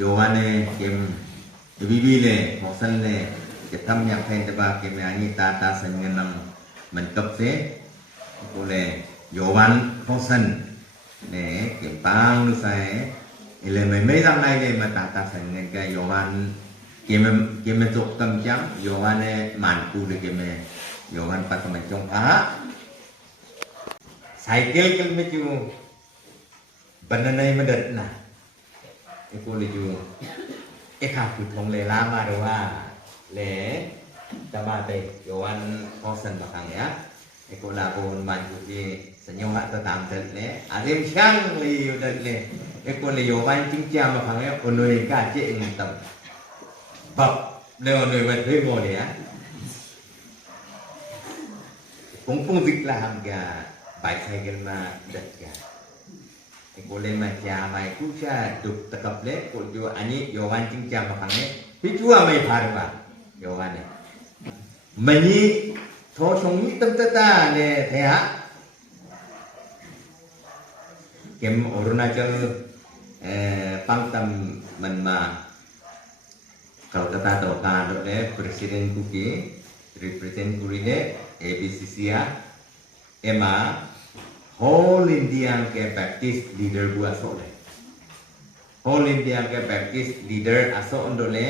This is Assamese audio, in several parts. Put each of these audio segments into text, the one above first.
요한의 겜 비비래 호산래 ketamnya kain tebak kemiani tata sengenang menkepse boleh Yohan Hosen ne kempang lu saya ile mấy năm nay đây mà tata sengen cái Yohan kem chụp cầm chấm Yohan ne màn cu được kem Yohan pas mà trong phá cycle kem mấy chú bần này mà đợt nè cái cô là chú cái khảo phụt lòng lệ la mà đâu à lệ tabate Yohan Hosen bakang ya eko la pun manju di senyum hak tetam le alim syang li udat le eko le Yohan cincang bakang ya onoi ka cik ngam bab le onoi wat thoi mo le ya pung zik la ham ga bai sai gel ma dat ga eko le ma cha mai ku cha duk takap le ko jo ani Yohan cincang bakang ne pichua mai phar ba Yohan ne mani thô sông mỹ tâm ta nè thế hả kem Arunachal pang tam mình mà kalau kata doka dole presiden kuki represent kurine ABCC ema whole India ke Baptist leader gua sole whole India ke Baptist leader aso ondole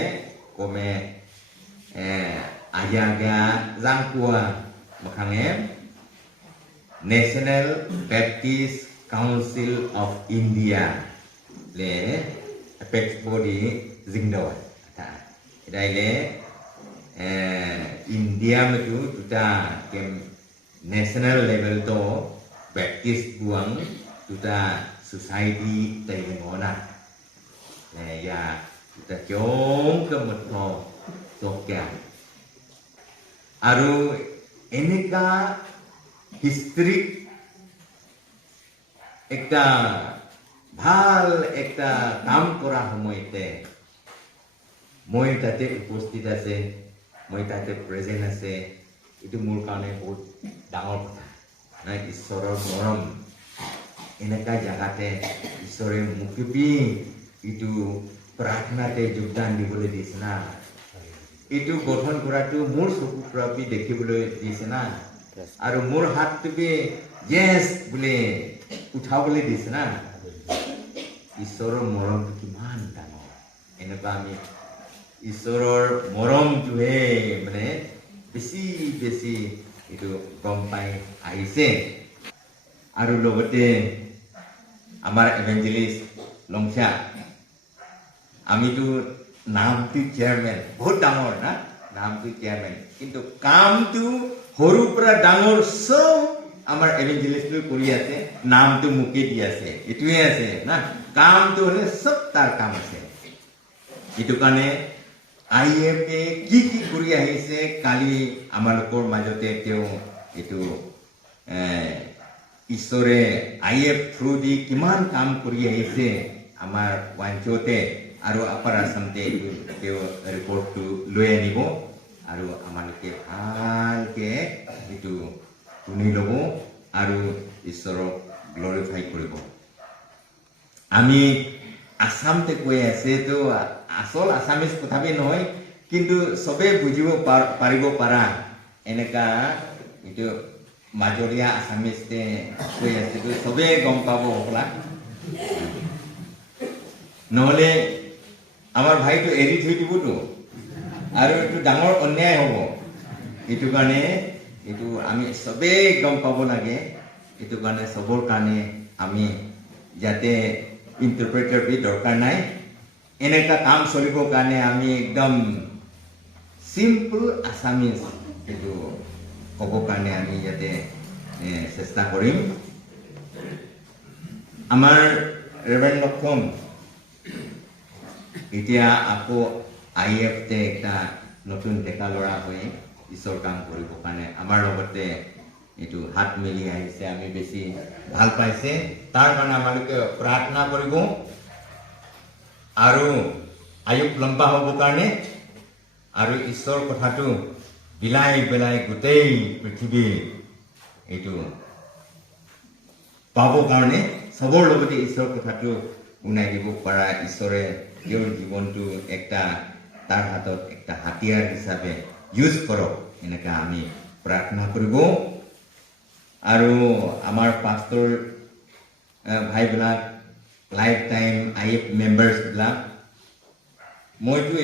kome ayaga zangkua makangem National Baptist Council of India le apex body zingdo ta dai le India maju tuta kem national level to Baptist buang tuta society tai ngona le ya tuta chong ke motho sokya aru eneka history ekta bhal ekta kam kora homoite moi tate uposthiত আছে moi tate present আছে itu mul kane bahut dangor kotha na ishoror morom eneka jagate ishore mukipi itu prarthonate jogdan dibole disna itu গঠন কৰাটো মোৰ চকু প্ৰাপি দেখিবলৈ দিছে না আৰু মোৰ হাতটোকে yes বুলি উঠাবলৈ দিছে না ঈশ্বৰৰ মৰমটো কিমান ডাঙৰ এনেকুৱা আমি ঈশ্বৰৰ মৰমটোহে মানে বেছি বেছি এইটো গম পাই আহিছে আৰু লগতে আমাৰ এভেঞ্জেলিষ্ট লংচা আমিতো নামটো চেয়াৰমেন বহুত ডাঙৰ না নামটো চেয়াৰমেন কিন্তু কামটো সৰুৰ পৰা ডাঙৰ চব আমাৰ এভেঞ্জেলিষ্টে কৰি আছে নামটো মুকে দি আছে এটোৱে আছে না কামটো হলে চব তাৰ কাম আছে এইটো কাৰণে আইএফে কি কৰি আহিছে কালি আমালোকৰ মাজতে তেওঁ এইটো ঈশ্বৰে আইএফ থ্ৰু দি কিমান কাম কৰি আহিছে আমাৰ ৱাঞ্চতে আৰু আপাৰ আসামতে তেওঁ ৰিপৰ্টটো লৈ আনিব আৰু আমালোকে ভালকে এইটো শুনি ল'ব আৰু ঈশ্বৰক গ্লৰিফাই কৰিব আমি আসামতে কৈ আছে তো আসল আসামিজ কথাবি নহয় কিন্তু সবে বুজিব পাৰিব পাৰা এনেকা এইটো মাজৰীয়া আসামিজতে কৈ আছে তো সবে গম পাব হলা নহলে আমাৰ ভাইটো এৰি থৈ দিবতো আৰু এইটো ডাঙৰ অন্যায় হ'ব এইটো কাৰণে এইটো আমি সবেই গম পাব লাগে এইটো কাৰণে সবৰ কাৰণে আমি যাতে ইন্টাৰপ্ৰেটাৰ বি দৰকাৰ নাই এনেকা কাম চলিবৰ কাৰণে আমি একদম সিম্পল আসামিজ এইটো ক'ব কাৰণে আমি যাতে চেষ্টা কৰিম আমাৰ ৰেভেন লক্ষম এতিয়া আকৌ আইএফতে একটা নতুন ডেকা ল'ৰা হৈ ঈশ্বৰ কাম কৰিবৰ কাৰণে আমাৰ লগতে এইটো হাত মিলি আহিছে আমি বেছি ভাল পাইছে তাৰ কাৰণে আমালোকে প্ৰাৰ্থনা কৰিব আৰু আয়ুস লম্বা হ'বৰ কাৰণে আৰু ঈশ্বৰ কথাটো বিলাই বিলাই গোটেই পৃথিৱী এইটো পাবৰ কাৰণে সবৰ লগতে ঈশ্বৰ কথাটো শুনাই দিব পৰা ঈশ্বৰে তেওঁৰ জীৱনটো একটা তাৰ হাতত একটা হাতিয়াৰ হিচাপে ইউজ কৰক এনেকা আমি প্ৰাৰ্থনা কৰিব আৰু আমাৰ পাষ্টৰ ভাইবিলাক লাইফ টাইম IF মেম্বাৰ্ছবিলাক মইতো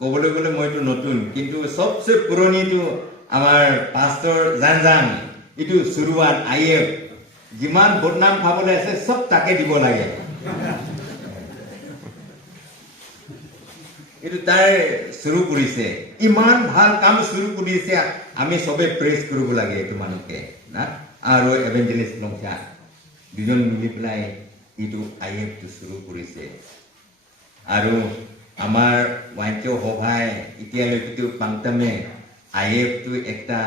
ক'বলৈ গ'লে মইতো নতুন কিন্তু সবচে পুৰণিটো আমাৰ পাষ্টৰ জান এইটো শুৰুৱাত IF যিমান বদনাম খাবলৈ আছে সব তাকে দিব লাগে এইটো তাই শুরু কৰিছে ইমান ভাল কাম শুৰু কৰিছে আমি সবে প্ৰেজ কৰিব লাগে এইটো মানুহকে না আৰু এভেঞ্জেলিষ্ট লংকা দুজন মিলি পেলাই এইটো IF টো শুৰু কৰিছে আৰু আমাৰ বাক্য সভায় এতিয়ালৈকেতো পাংটামে IF টো একটা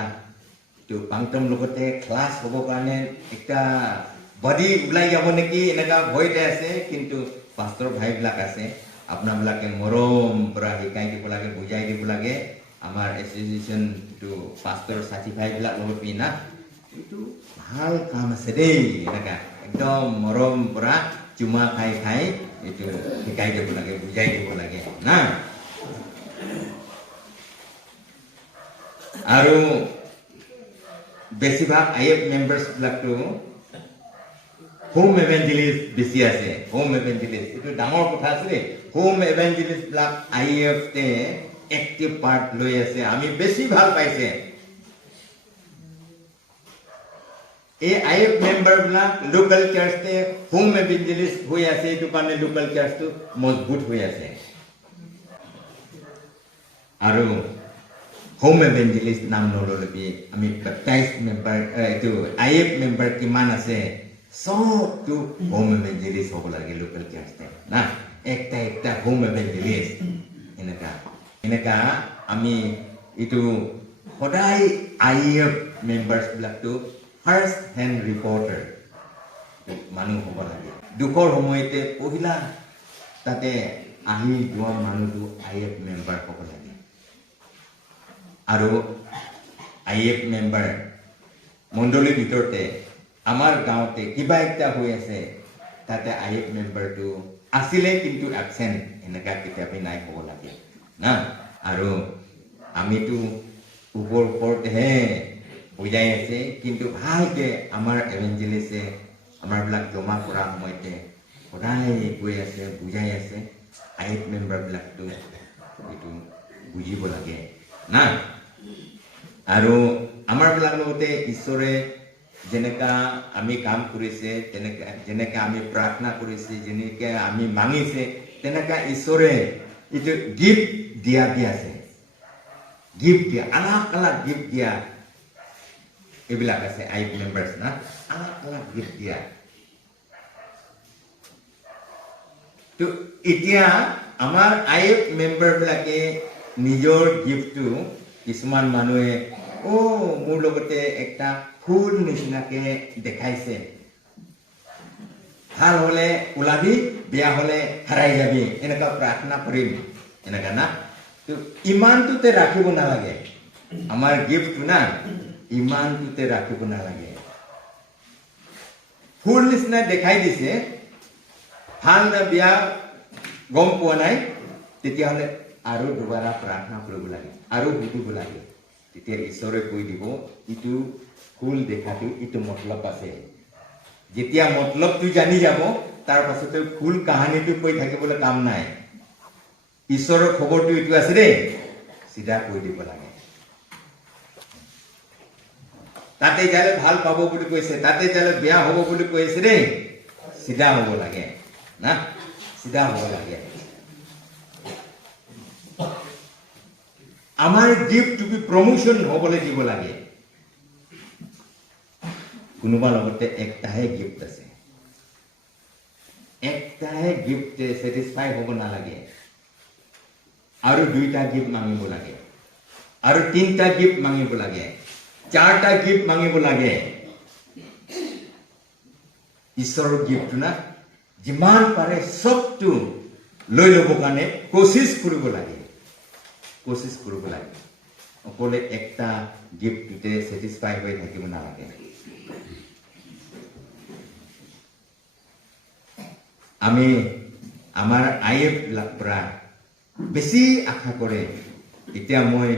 তো পাংটাম লগতে ক্লাছ হ'ব কাৰণে একটা বডি ওলাই যাব নেকি এনেকা ভয়তে আছে কিন্তু পাষ্টৰ ভাইবিলাক আছে আপোনাবিলাকে মৰম পৰা শিকাই দিব লাগে বুজাই দিব লাগে আমাৰ এছ'চিয়েশ্যন টো পাষ্টৰ সাথী ভাইবিলাক লগত পিনা এইটো ভাল কাম আছে দেই এনেকা একদম মৰম পৰা চুমা খাই এইটো শিকাই দিব লাগে বুজাই দিব লাগে না আৰু বেছিভাগ IF মেম্বাৰ্ছবিলাকটো হোম এভেঞ্জেলিষ্ট বেছি আছে হোম এভেঞ্জেলিষ্ট এইটো ডাঙৰ কথা আছে হোম এভেঞ্জেলিষ্টবিলাক IF তে এক্টিভ পাৰ্ট লৈ আছে আমি বেছি ভাল পাইছে এই IF মেম্বাৰবিলাক লোকেল চাৰ্চতে হোম এভেঞ্জেলিষ্ট হৈ আছে এইটো কাৰণে লোকেল চাৰ্চটো মজবুত হৈ আছে আৰু হোম এভেঞ্জেলিষ্ট নাম নল'লে আমি বেপ্টাইজ মেম্বাৰ এইটো IF মেম্বাৰ কিমান আছে সবটো হোম এভেঞ্জেলিষ্ট হ'ব লাগে লোকেল চাৰ্চতে না একটা হোম এভেঞ্জেলিষ্ট এনেকা আমি এইটো সদায় IF মেম্বাৰ্ছবিলাকটো ফাৰ্ষ্ট হেণ্ড ৰিপৰ্টাৰ মানুহ হ'ব লাগে দুখৰ সময়তে পহিলা তাতে আহি যোৱা মানুহটো IF মেম্বাৰ হ'ব লাগে আৰু IF মেম্বাৰ মণ্ডলীৰ ভিতৰতে আমাৰ গাঁৱতে কিবা একটা হৈ আছে তাতে IF মেম্বাৰটো আছিলে কিন্তু এবসেন্ট এনেকা কেতিয়াবা নাই হ'ব লাগে না আৰু আমিতো ওপৰতেহে বুজাই আছে কিন্তু ভালকে আমাৰ এভেঞ্জেলিষ্টে আমাৰবিলাক জমা কৰা সময়তে সদায় কৈ আছে বুজাই আছে IF মেম্বাৰবিলাকটো এইটো বুজিব লাগে না আৰু আমাৰবিলাক লগতে ঈশ্বৰে যেনেকা আমি কাম কৰিছে যেনেকা আমি প্ৰাৰ্থনা কৰিছে যেনেকে আমি মাঙিছে তেনেকা ঈশ্বৰে এইটো গিফ্ট দিয়া আছে গিফ্ট দিয়া আলাগ গিফ্ট দিয়া এইবিলাক আছে IF মেম্বাৰ্ছ না আলাগ গিফ্ট দিয়া তো এতিয়া আমাৰ IF মেম্বাৰবিলাকে নিজৰ গিফ্টটো কিছুমান মানুহে মোৰ লগতে একটা ফুল নিচিনাকে দেখাইছে ভাল হলে ওলাবি বেয়া হলে হাৰাই যাবি এনেকা প্ৰাৰ্থনা কৰিম এনেকা না তো ইমানটোতে ৰাখিব নালাগে আমাৰ গিফ্টটো না ইমানটোতে ৰাখিব নালাগে ফুল নিচিনা দেখাই দিছে ভাল না বেয়া গম পোৱা নাই তেতিয়াহ'লে আৰু দুবাৰা প্ৰাৰ্থনা কৰিব লাগে আৰু বুজিব লাগে তেতিয়া ঈশ্বৰে কৈ দিব ইটো ফুল দেখাটো ইটো মতলব আছে যেতিয়া মতলবটো জানি যাব তাৰ পাছতে ফুল কাহিনীটো কৈ থাকিবলৈ কাম নাই ঈশ্বৰৰ খবৰটো ইটো আছে দেই চিধা কৈ দিব লাগে তাতে যালে ভাল পাব বুলি কৈছে তাতে যালে বেয়া হ'ব বুলি কৈছে দেই চিধা হ'ব লাগে না চিধা হ'ব লাগে আমাৰ গিফ্ট টু বি প্ৰমোশন হ'বলৈ দিব লাগে কোনোবা লগতে একটাহে গিফ্ট আছে একটাহে গিফ্ট স্যাটিসফাই হ'ব নালাগে আৰু দুইটা গিফ্ট মাঙিব লাগে আৰু তিনটা গিফ্ট মাঙিব লাগে চাৰটা গিফ্ট মাঙিব লাগে ঈশ্বৰৰ গিফ্ট না যিমান পাৰে সবটো লৈ ল'ব কাৰণে কোচিছ কৰিব লাগে অকলে একটা গিফ্টতে স্যাটিসফাই হৈ থাকিব নালাগে আমি আমাৰ আইএফ বিলাক পৰা বেছি আশা কৰে এতিয়া মই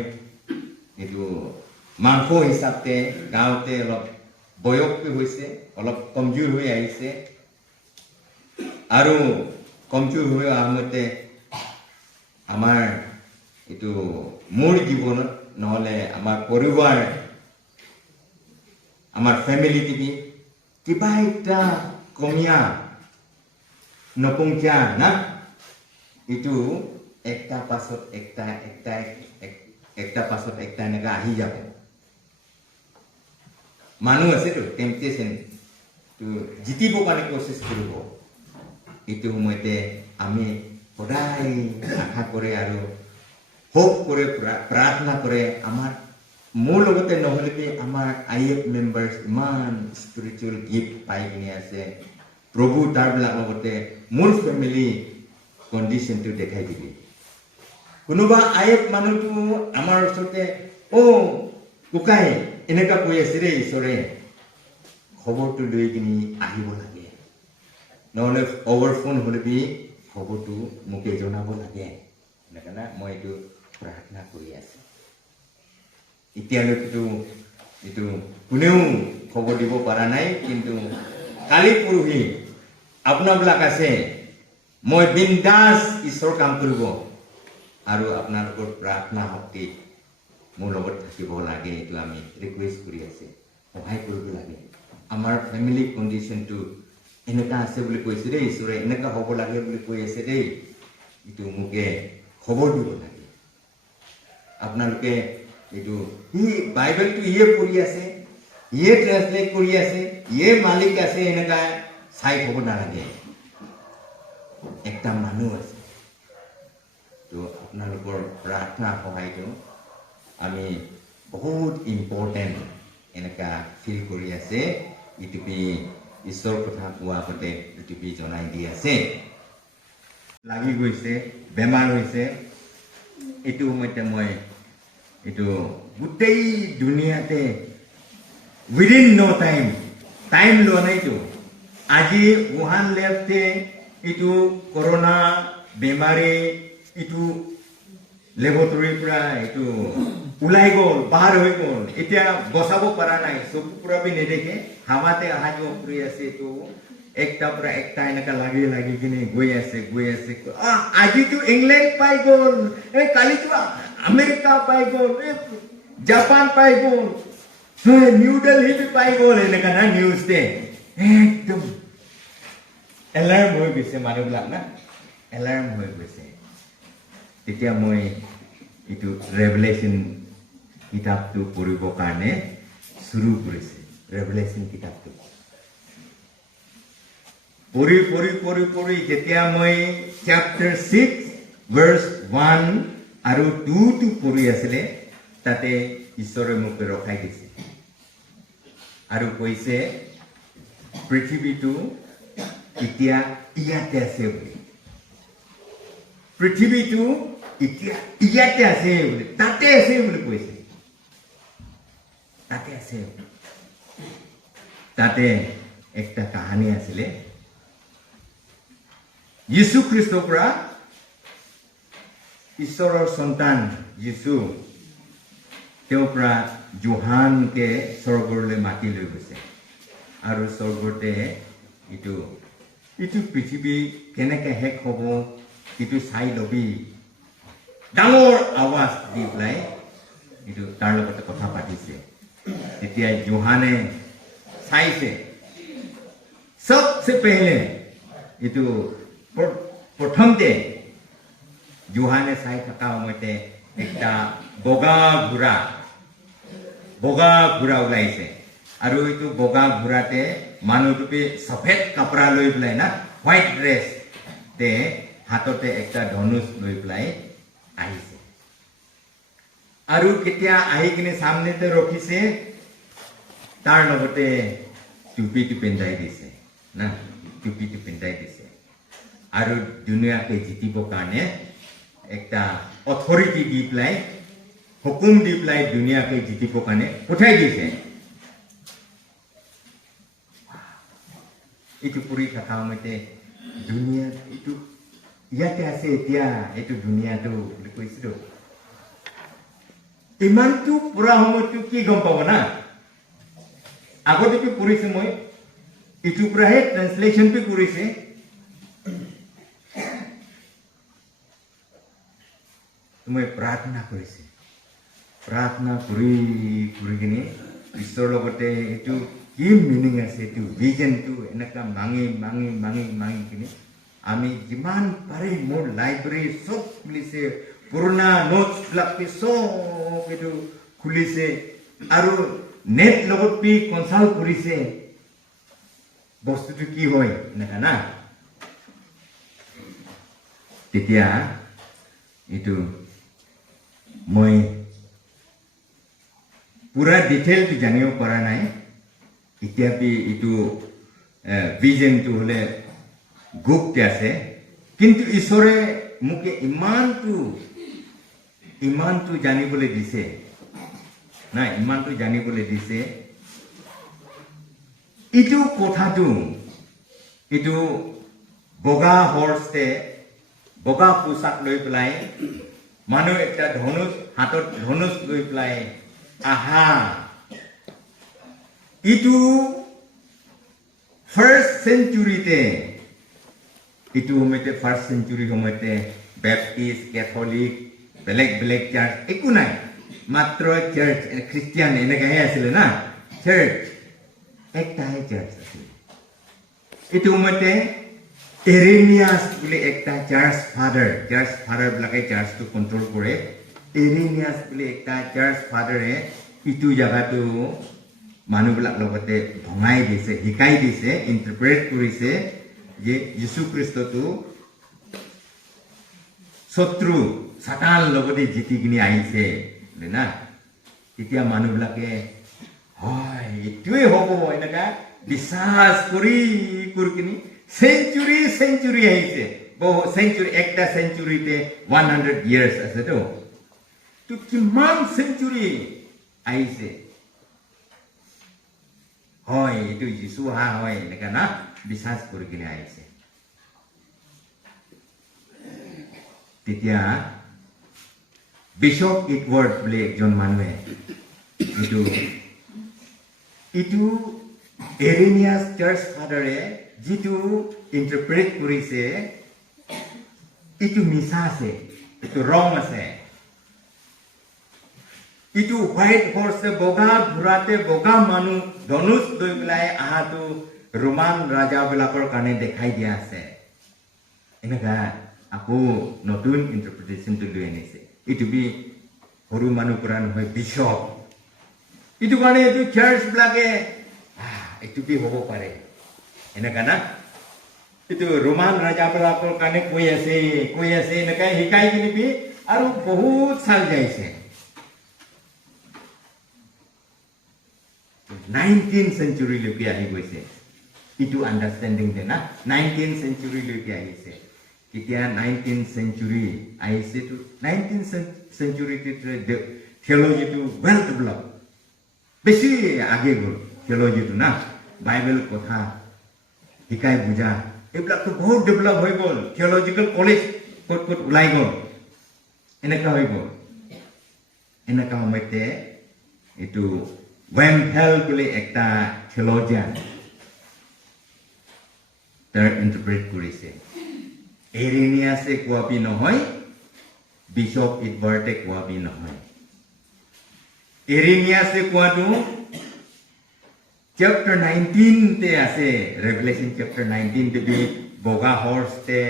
এইটো মাংস হিচাপতে গাঁৱতে অলপ বয়স হৈছে অলপ কমজোৰ হৈ আহিছে আৰু কমজোৰ হৈ অহা মতে আমাৰ এইটো মোৰ জীৱনত নহলে আমাৰ পৰিবাৰ আমাৰ ফ্যামিলি টিভি কিবা একটা কমিয়া নপংকিয়া না এইটো একটা পাছত একটা পাছত একটা এনেকা আহি যাব মানুহ আছে তো টেম্পটেশন তো জিতিব কাৰণে কোচিছ কৰিব এইটো সময়তে আমি সদায় আশা কৰে আৰু হোপ কৰে প্ৰাৰ্থনা কৰে আমাৰ মোৰ লগতে নহলে আমাৰ আইএফ মেম্বাৰ্স ইমান স্পিৰিচুৱেল গিফ্ট পাই কিনে আছে প্ৰভু তাৰ বিলাক লগতে মোৰ ফ্যামিলি কন্ডিশনটো দেখাই দিবি কোনোবা আইএফ মানুহটো আমাৰ ওচৰতে কুকাই এনেকা কৈ আছে ৰে ঈশ্বৰে খবৰটো লৈ কিনি আহিব লাগে নহলে অভাৰ ফোন হলে খবৰটো মোকে জনাব লাগে এনেকা না মই এইটো প্ৰাৰ্থনা কৰি আছো এতিয়ালৈকেতো এইটো কোনেও খবৰ দিব পৰা নাই কিন্তু কালি পৰহি আপোনাবিলাক আছে মই বিন্দাস ঈশ্বৰ কাম কৰিব আৰু আপোনালোকৰ প্ৰাৰ্থনা শক্তি মোৰ লগত থাকিব লাগে এইটো আমি ৰিকুৱেষ্ট কৰি আছে সহায় কৰিব লাগে আমাৰ ফ্যামিলি কন্ডিশনটো এনেকা আছে বুলি কৈছে দেই ঈশ্বৰে এনেকা হ'ব লাগে বুলি কৈ আছে দেই এইটো মোকে খবৰ দিব লাগে আপোনালোকে এইটো বাইবেলটো ইয়ে পঢ়ি আছে ইয়ে ট্ৰান্সলেট কৰি আছে ইয়ে মালিক আছে এনেকা চাই হ'ব নালাগে একটা মানুহ আছে তো আপোনালোকৰ প্ৰাৰ্থনা সহায়টো আমি বহুত ইম্পৰ্টেণ্ট এনেকা ফিল কৰি আছে ইটিপি ঈশ্বৰ কথা কোৱা আগতে ইটিপি জনাই দি আছে লাগি গৈছে বেমাৰ হৈছে এইটো সময়তে মই এইটো গোটেই দুনিয়াতে উইদিন নো টাইম লোৱা নাইতো আজি উহান লেবতে এইটো কৰোনা বেমাৰে এইটো লেবৰেটৰীৰ পৰা এইটো ওলাই গ'ল বাহিৰ হৈ গ'ল এতিয়া বচাব পৰা নাই চকু পুৰাবি নেদেখে হাৱাতে অহা যোৱা কৰি আছে এইটো একটা পৰা একটা এনেকা লাগি কিনে গৈ আছে আজিতো ইংলেণ্ড পাই গ'ল কালিতো আমেৰিকা পাই গ'ল জাপান পাই গ'ল নিউ দিল্লী পাই গ'ল এনেকা না নিউজতে একদম এলাৰ্ম হৈ গৈছে মানুহবিলাক না এলাৰ্ম হৈ গৈছে তেতিয়া মই এইটো ৰেভেলেশ্যন কিতাপটো পঢ়িবৰ কাৰণে শুৰু কৰিছে ৰেভেলেশ্যন কিতাপটো পঢ়ি যেতিয়া মই চেপ্টাৰ 6 ভাৰ্ছ 1 আৰু 2 টো পঢ়ি আছিলে তাতে ঈশ্বৰে মোক ৰখাই দিছে আৰু কৈছে পৃথিৱীটো এতিয়া ইয়াতে আছে বুলি পৃথিৱীটো এতিয়া ইয়াতে আছে বুলি তাতে আছে বুলি কৈছে তাতে আছে তাতে একটা কাহিনী আছিলে যীশু খ্ৰীষ্টৰ পৰা ঈশ্বৰৰ সন্তান যীশু তেওঁৰ পৰা যোহানকে স্বৰ্গলৈ মাতি লৈ গৈছে আৰু স্বৰ্গতে এইটো পৃথিৱী কেনেকে শেষ হ'ব এইটো চাই লবি ডাঙৰ আৱাজ দি পেলাই এইটো তাৰ লগতে কথা পাতিছে তেতিয়া যোহানে চাইছে সবচে পহলে এইটো প্ৰথমতে যোহানে চাই থকা সময়তে একটা বগা ঘোঁৰা ওলাইছে আৰু এইটো বগা ঘোঁৰাতে মানুহটোপি সফেদ কাপড়া লৈ পেলাই না হোৱাইট ড্ৰেছ তে হাততে একটা ধনুষ লৈ পেলাই আহিছে আৰু কেতিয়া আহি কিনে সামনেতে ৰখিছে তাৰ লগতে টুপিটো পিন্ধাই দিছে না টুপিটো পিন্ধাই দিছে আৰু দুনিয়াকে জিতিবৰ কাৰণে একটা অথৰিটি দি পেলাই হুকুম দি পেলাই দুনিয়াকে জিতিবৰ কাৰণে পঠাই দিছে এইটো পঢ়ি থকা সময়তে দুনিয়াত এইটো ইয়াতে আছে এতিয়া এইটো দুনিয়াটো বুলি কৈছিলো ইমানটো পুৰা সময়টো কি গম পাব না আগতে পঢ়িছে মই ইটো পৰাহে ট্ৰান্সলেশ্যনটো কৰিছে মই প্ৰাৰ্থনা কৰিছে প্ৰাৰ্থনা কৰি কিনে ঈশ্বৰৰ লগতে এইটো কি মিনিং আছে এইটো ভিজনটো এনেকা মাঙি কিনে আমি যিমান পাৰে মোৰ লাইব্ৰেৰী চব খুলিছে পুৰণা নোটছবিলাকে চব এইটো খুলিছে আৰু নেট লগত পি কনচাল্ট কৰিছে বস্তুটো কি হয় এনেকা না তেতিয়া এইটো মই পুৰা ডিটেইলটো জানিব পৰা নাই এতিয়া এইটো ভিজনটো হলে গুপ্ত আছে কিন্তু ঈশ্বৰে মোক ইমানটো জানিবলৈ দিছে না ইমানটো জানিবলৈ দিছে এইটো কথাটো এইটো বগা হৰ্চে বগা পোচাক লৈ পেলাই মানুহ একটা ধনুষ হাতত ধনুষ লৈ পেলাই আহা ইটো ফাৰ্ষ্ট চেঞ্চুৰীতে ইটো সময়তে ফাৰ্ষ্ট চেঞ্চুৰী সময়তে বেপ্টিষ্ট কেথলিক বেলেগ চাৰ্চ একো নাই মাত্ৰ চাৰ্চ খ্ৰীষ্টিয়ান এনেকাহে আছিলে না চাৰ্চ একটাহে চাৰ্চ আছিল এইটো সময়তে এৰেনিয়াছ বুলি একটা চাৰ্চ ফাদাৰ বিলাকে চাৰ্চটো কণ্ট্ৰল কৰে এৰেনিয়াছ বুলি একটা চাৰ্চ ফাদাৰে ইটো জাগাটো মানুহবিলাক লগতে ভঙাই দিছে শিকাই দিছে ইণ্টাৰপ্ৰেট কৰিছে যে যীশু খ্ৰীষ্টটো শত্ৰু সাতান লগতে জিতি কিনি আহিছে না তেতিয়া মানুহবিলাকে হয় এইটোৱে হ'ব এনেকা বিশ্বাস কৰি কিনি সেঞ্চুরি আহিছে বহু সেঞ্চুরি একটা সেঞ্চুরিতে 100 ইয়ার্স আছে তো কিমান সেঞ্চুরি আহিছে হয় এইটো যিশু হয় এনেকা না বিশ্বাস কৰি কিনে আহিছে তেতিয়া বিশপ ইডৱাৰ্ড বুলি একজন মানুহে এইটো এৰেনিয়াছ চাৰ্চ ফাদাৰে যিটো ইণ্টাৰপ্ৰেট কৰিছে এইটো মিছা আছে এইটো ৰং আছে এইটো হোৱাইট হৰ্ছে বগা ঘোঁৰাতে বগা মানুহ ধনুষ লৈ পেলাই আহাটো ৰোমান ৰাজাবিলাকৰ কাৰণে দেখাই দিয়া আছে এনেকা আকৌ নতুন ইণ্টাৰপ্ৰিটেশ্যনটো লৈ আনিছে এইটো সৰু মানুহ পৰা নহয় বিশপ এইটো কাৰণে এইটো চাৰ্চবিলাকে এইটো হ'ব পাৰে এনেকা না এইটো ৰোমান ৰাজাবিলাকৰ কাৰণে কৈ আছে এনেকা শিকাই কিনিবি আৰু বহুত চাল যাইছে 19th century-লৈকে আহি গৈছে এইটো আণ্ডাৰষ্টেণ্ডিং দে না 19th century-লৈকে আহিছে এতিয়া 19th century আহিছে তো 19th century-তে থিয়লজিটো ৱেল ডেভেলপ বেছি আগে গ'ল থিয়লজিটো না বাইবেল কথা শিকাই বুজা এইবিলাকতো বহুত ডেভেলপ হৈ গ'ল থিয়লজিকেল কলেজ ক'ত ওলাই গ'ল এনেকা হৈ গ'ল এনেকা সময়তে এইটো ৱেমফেল বুলি একটা থিয়লজিয়ান তাৰ ইণ্টাৰপ্ৰেট কৰিছে এৰেনিয়াছে কোৱাবি নহয় বিশপ ইডৱাৰ্ডে কোৱাবি নহয় এৰেনিয়াছে কোৱাটো chapter 19 তে আছে Revelation chapter 19 তে বগা হৰ্স তে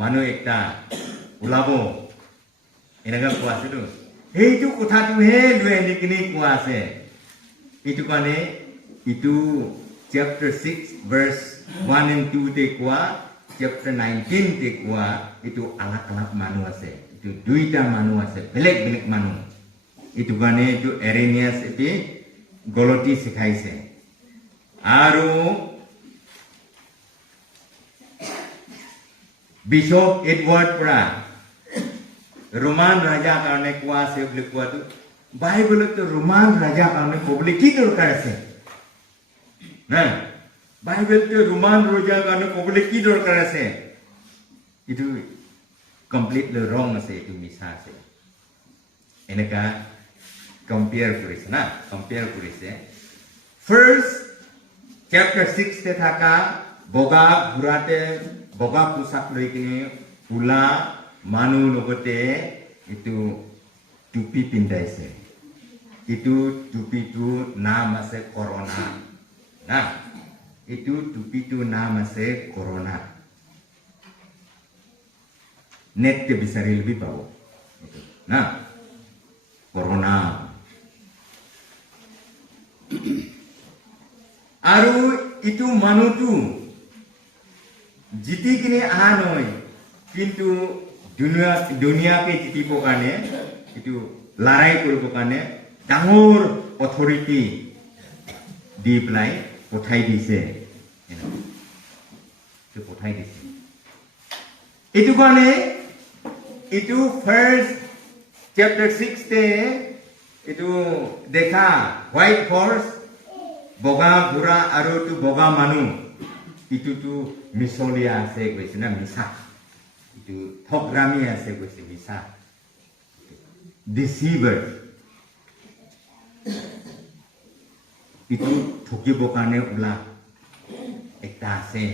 মানুহ একটা ওলাব এনেকা কোৱা আছে তো এইটো কথাটোহে লৈ আনি কিনি কোৱা আছে এইটো কাৰণে এইটো chapter 6 verse 1 and 2 তে কোৱা chapter 19 তে কোৱা এইটো আলাক মানুহ আছে এইটো দুইটা মানুহ আছে বেলেগ মানুহ এইটো কাৰণে এইটো এৰেনিয়াছ এটি গলতি শিকাইছে আৰু বিশপ এডৱাৰ্ড পৰা ৰোমান ৰাজা কাৰণে কোৱা আছে বুলি কোৱাটো বাইবেলতো ৰোমান ৰাজা কাৰণে ক'বলৈ কি দৰকাৰ আছে না বাইবেলতো ৰোমান ৰজাৰ কাৰণে ক'বলৈ কি দৰকাৰ আছে এইটো completely wrong আছে এইটো মিছা আছে এনেকা compare কৰিছে না compare কৰিছে first chapter 6 তে থাকা বগা ঘোৰাতে বগা পোছাক লৈ কিনে উলা মানুহ লগতে এইটো টুপি পিন্ধাইছে এইটো টুপিটো নাম আছে কৰোনা না এইটো টুপিটো নাম আছে কৰোনা নেট কে বিচাৰিল বি পাব না কৰোনা আৰু ইটো মানুহটো জিতি কিনে আহা নহয় কিন্তু দুনিয়াকে জিতিবৰ কাৰণে ইটো লৰাই কৰিবৰ কাৰণে ডাঙৰ অথৰিটি দি পেলাই পঠাই দিছে পঠাই দিছে এইটো কাৰণে এইটো ফাৰ্ষ্ট chapter 6 তে এইটো দেখা হোৱাইট হৰ্স বগা ঘোঁৰা আৰু এইটো বগা মানুহ ইটোতো মিছলীয়া আছে কৈছে না মিছা ইটো ঠগৰামি আছে কৈছে মিছা ডিচিভাৰ ইটো ঠকিবৰ কাৰণে ওলা একটা আছে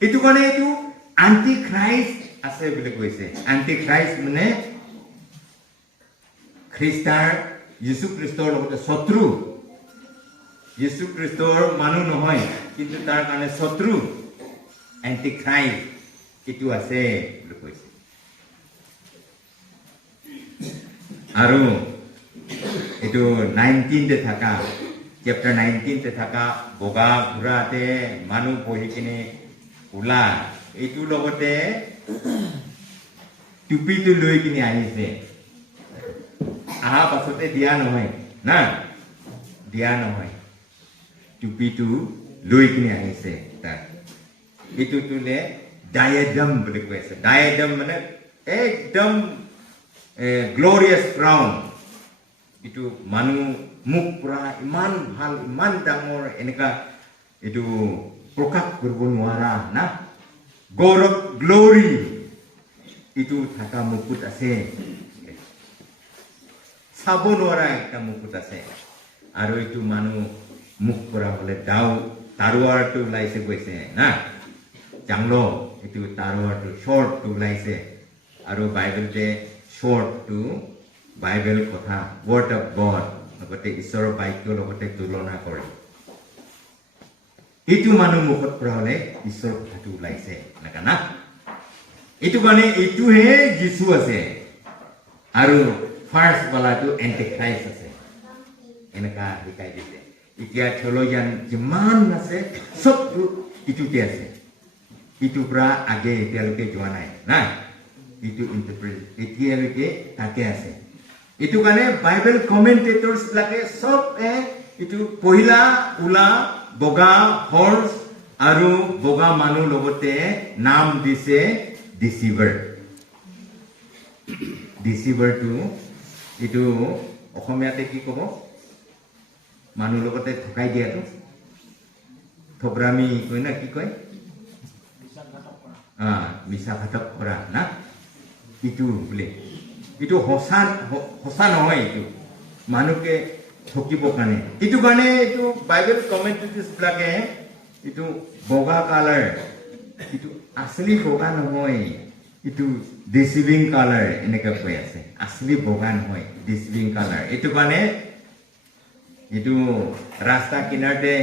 এইটো কাৰণে এইটো এন্টিখ্ৰাইষ্ট আছে বুলি কৈছে এন্টিখ্ৰাইষ্ট মানে খ্ৰীষ্টাৰ যীশু খ্ৰীষ্টৰ লগতে শত্ৰু যীশু খ্ৰীষ্টৰ মানুহ নহয় কিন্তু তাৰ কাৰণে শত্ৰু এন্টিখ্ৰাইষ্ট এইটো আছে বুলি কৈছে আৰু এইটো 19 তে থাকা chapter 19 তে থাকা বগা ঘোঁৰাতে মানুহ বহি কিনে ওলা এইটো লগতে টুপিটো লৈ কিনে আহিছে আহা পাছতে দিয়া নহয় না দিয়া নহয় টুপিটো লৈ কিনে আহিছে তাক এইটো তুলে ডায়েডম বুলি কৈছে ডায়েডম মানে একদম গ্লোৰিয়াছ ক্ৰাউন এইটো মানুহ মুখ পুৰা ইমান ভাল ইমান ডাঙৰ এনেকা এইটো প্ৰকাশ কৰিব নোৱাৰা না গৌৰৱ গ্লোৰি এইটো থাকা মুকুট আছে চাব নোৱাৰা একটা মুকুট আছে আৰু এইটো মানুহ মুখ পৰা হলে দাও তাৰুৱাৰটো ওলাইছে কৈছে না জাংলো এইটো তাৰুৱাৰটো শৰ্টটো ওলাইছে আৰু বাইবেলতে শৰ্টটো বাইবেল কথা word of God লগতে ঈশ্বৰৰ বাক্যৰ লগতে তুলনা কৰে এইটো মানুহ মুখত পৰা হলে ঈশ্বৰৰ কথাটো ওলাইছে এনেকা না এইটো কাৰণে এইটোহে যীশু আছে আৰু ফাৰ্ষ্ট বালাটো এন্টিখ্ৰাইষ্ট আছে এনেকা শিকাই দিছে এতিয়া থিওলজিয়ান যিমান আছে সবটো ইটোতে আছে ইটোৰ পৰা আগে এতিয়ালৈকে যোৱা নাই না ইটো ইন্টাৰপ্ৰেট এতিয়ালৈকে তাতে আছে এইটো কাৰণে বাইবেল কমেন্টেটৰ্ছ বিলাকে সব এইটো পহিলা উলা বগা হৰ্স আৰু বগা মানুহ লগতে নাম দিছে ডিচিভাৰ ডিচিভাৰটো এইটো অসমীয়াতে কি ক'ব মানুহ লগতে ঠকাই দিয়াটো ঠগৰামি কয় না কি কয় মিছাঘাতক কৰা না ইটো বোলে ইটো সঁচা নহয় ইটো মানুহকে ঠকিবৰ কাৰণে ইটো কাৰণে এইটো বাইবেল কমেন্টেটৰ্ছ বিলাকে ইটো বগা কালাৰ ইটো আসলি বগা নহয় ইটো ডিচিভিং কালাৰ এনেকা কৈ আছে আসলি বগা নহয় ডিচিভিং কালাৰ এইটো কাৰণে ইটো ৰাস্তা কিনাৰতে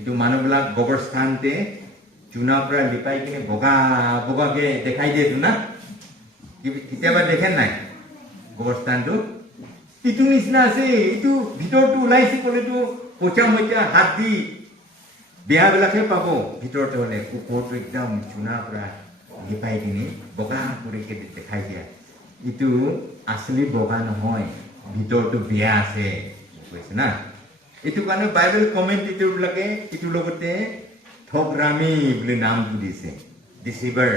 ইটো মানুহবিলাক গোবৰস্থানতে চুনাৰ পৰা লিপাই কিনে বগা বগাকে দেখাই দিয়েতো না কেতিয়াবা দেখে নাই গোবৰস্থানটো ইটো নিচিনা আছে ইটো ভিতৰটো ওলাইছে ক'লেতো পচা মচা হাত দি বেয়াবিলাকহে পাব ভিতৰতে হ'লে ওপৰটো একদম চুনাৰ পৰা লিপাই কিনে বগা কৰি দেখাই দিয়া ইটো আসলি বগা নহয় ভিতৰটো বেয়া আছে কৈছে না এইটো কাৰণে বাইবেল কমেন্টেটৰ বিলাকে ইটো লগতে ঠগৰামি বুলি নামটো দিছে ডিচিভাৰ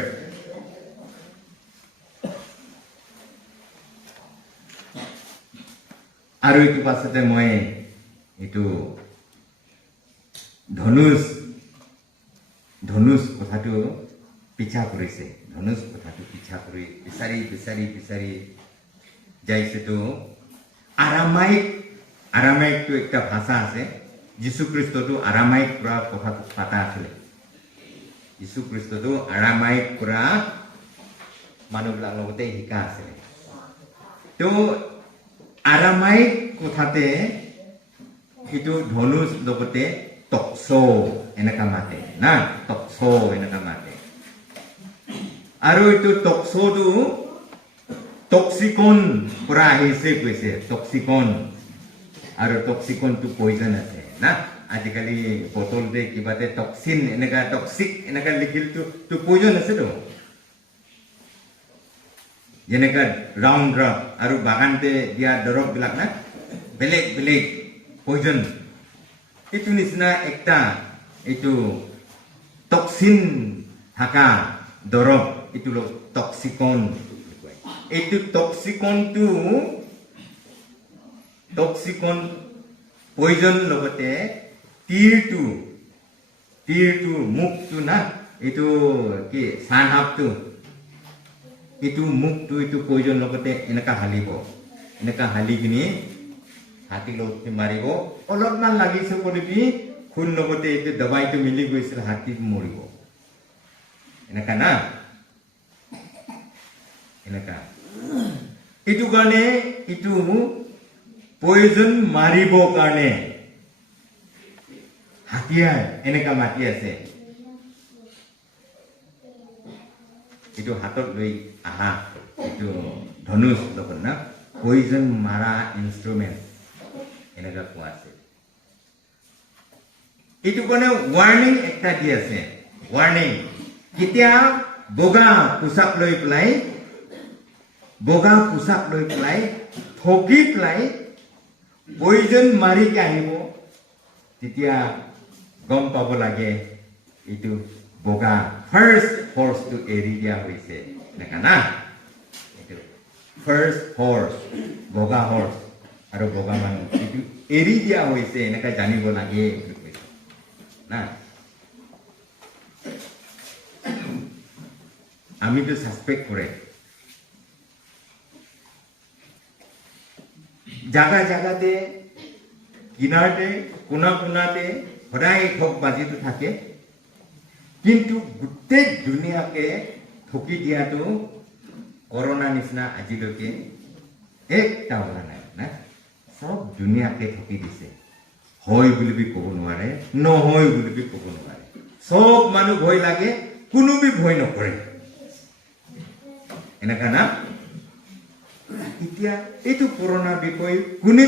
আৰু এইটো পাছতে মই এইটো ধনুষ কথাটো পিছা কৰিছে ধনুষ কথাটো পিছা কৰি বিচাৰি বিচাৰি বিচাৰি যাইছেতো আৰামাইকটো একটা ভাষা আছে যীশু খ্ৰীষ্টটো আৰামাইক পৰা কথা পাতা আছিলে যীশু খ্ৰীষ্টটো আৰামাইক পৰা মানুহবিলাক লগতে শিকা আছিলে তো আৰামাইক কথাতে itu ধনুষ লগতে টকছো এনেকা মাতে না টকছো এনেকা মাতে আৰু এইটো টকছোটো টক্সিকন পৰা আহিছে কৈছে টক্সিকন আৰু টক্সিকনটো পয়জন আছে না আজিকালি বটলতে কিবাতে টক্সিন এনেকা টক্সিক এনেকা লিখিলটো তো পয়জন আছে তো যেনেকা ৰাউণ্ড ড্ৰপ আৰু বাগানতে দিয়া দৰৱবিলাক না বেলেগ বেলেগ পয়জন এইটো নিচিনা একটা এইটো টক্সিন থাকা দৰৱ এইটো টক্সিকন এইটো টক্সিকন পয়জন লগতে তীৰটো মুখটো না এইটো কি সানহাপটো এইটো মুখটো এইটো পয়জন লগতে এনেকা হালিব এনেকা হালি কিনি হাতী লগতে মাৰিব অলপমান লাগিছে কৰিবি খুন লগতে এইটো দবাইটো মিলি গৈছিল হাতী মৰিব এনেকা না এনেকা এইটো কাৰণে এইটো পয়জন মাৰিব কাৰণে হাতিয়াৰ এনেকা মাতি আছে এইটো হাতত লৈ আহা এইটো ধনুষ লগত না পয়জন মাৰা ইনষ্ট্ৰুমেণ্ট এনেকা কোৱা আছে এইটো কাৰণে ৱাৰ্নিং একটা দি আছে ৱাৰ্নিং কেতিয়া বগা পোচাক লৈ পেলাই ঠগি পেলাই পয়জন মাৰিকে আহিব তেতিয়া গম পাব লাগে এইটো বগা ফাৰ্ষ্ট হৰ্চটো এৰি দিয়া হৈছে এনেকা না এইটো ফাৰ্ষ্ট হৰ্চ বগা হৰ্চ আৰু বগা মানুহ এইটো এৰি দিয়া হৈছে এনেকা জানিব লাগে বুলি কৈছে না আমিতো সাসপেক্ট কৰে জাগাতে কিনাৰতে কোনাতে সদায় ঠক বাজিটো থাকে কিন্তু গোটেই দুনিয়াকে ঠকি দিয়াটো করোনা নিচিনা আজিলৈকে একটা হোৱা নাই না সব দুনিয়াকে ঠকি দিছে হয় বুলি ক'ব নোৱাৰে নহয় বুলি ক'ব নোৱাৰে সব মানুহ ভয় লাগে কোনো ভয় নকৰে এনেকা না এতিয়া এইটো কৰোনা বিষয় কোনে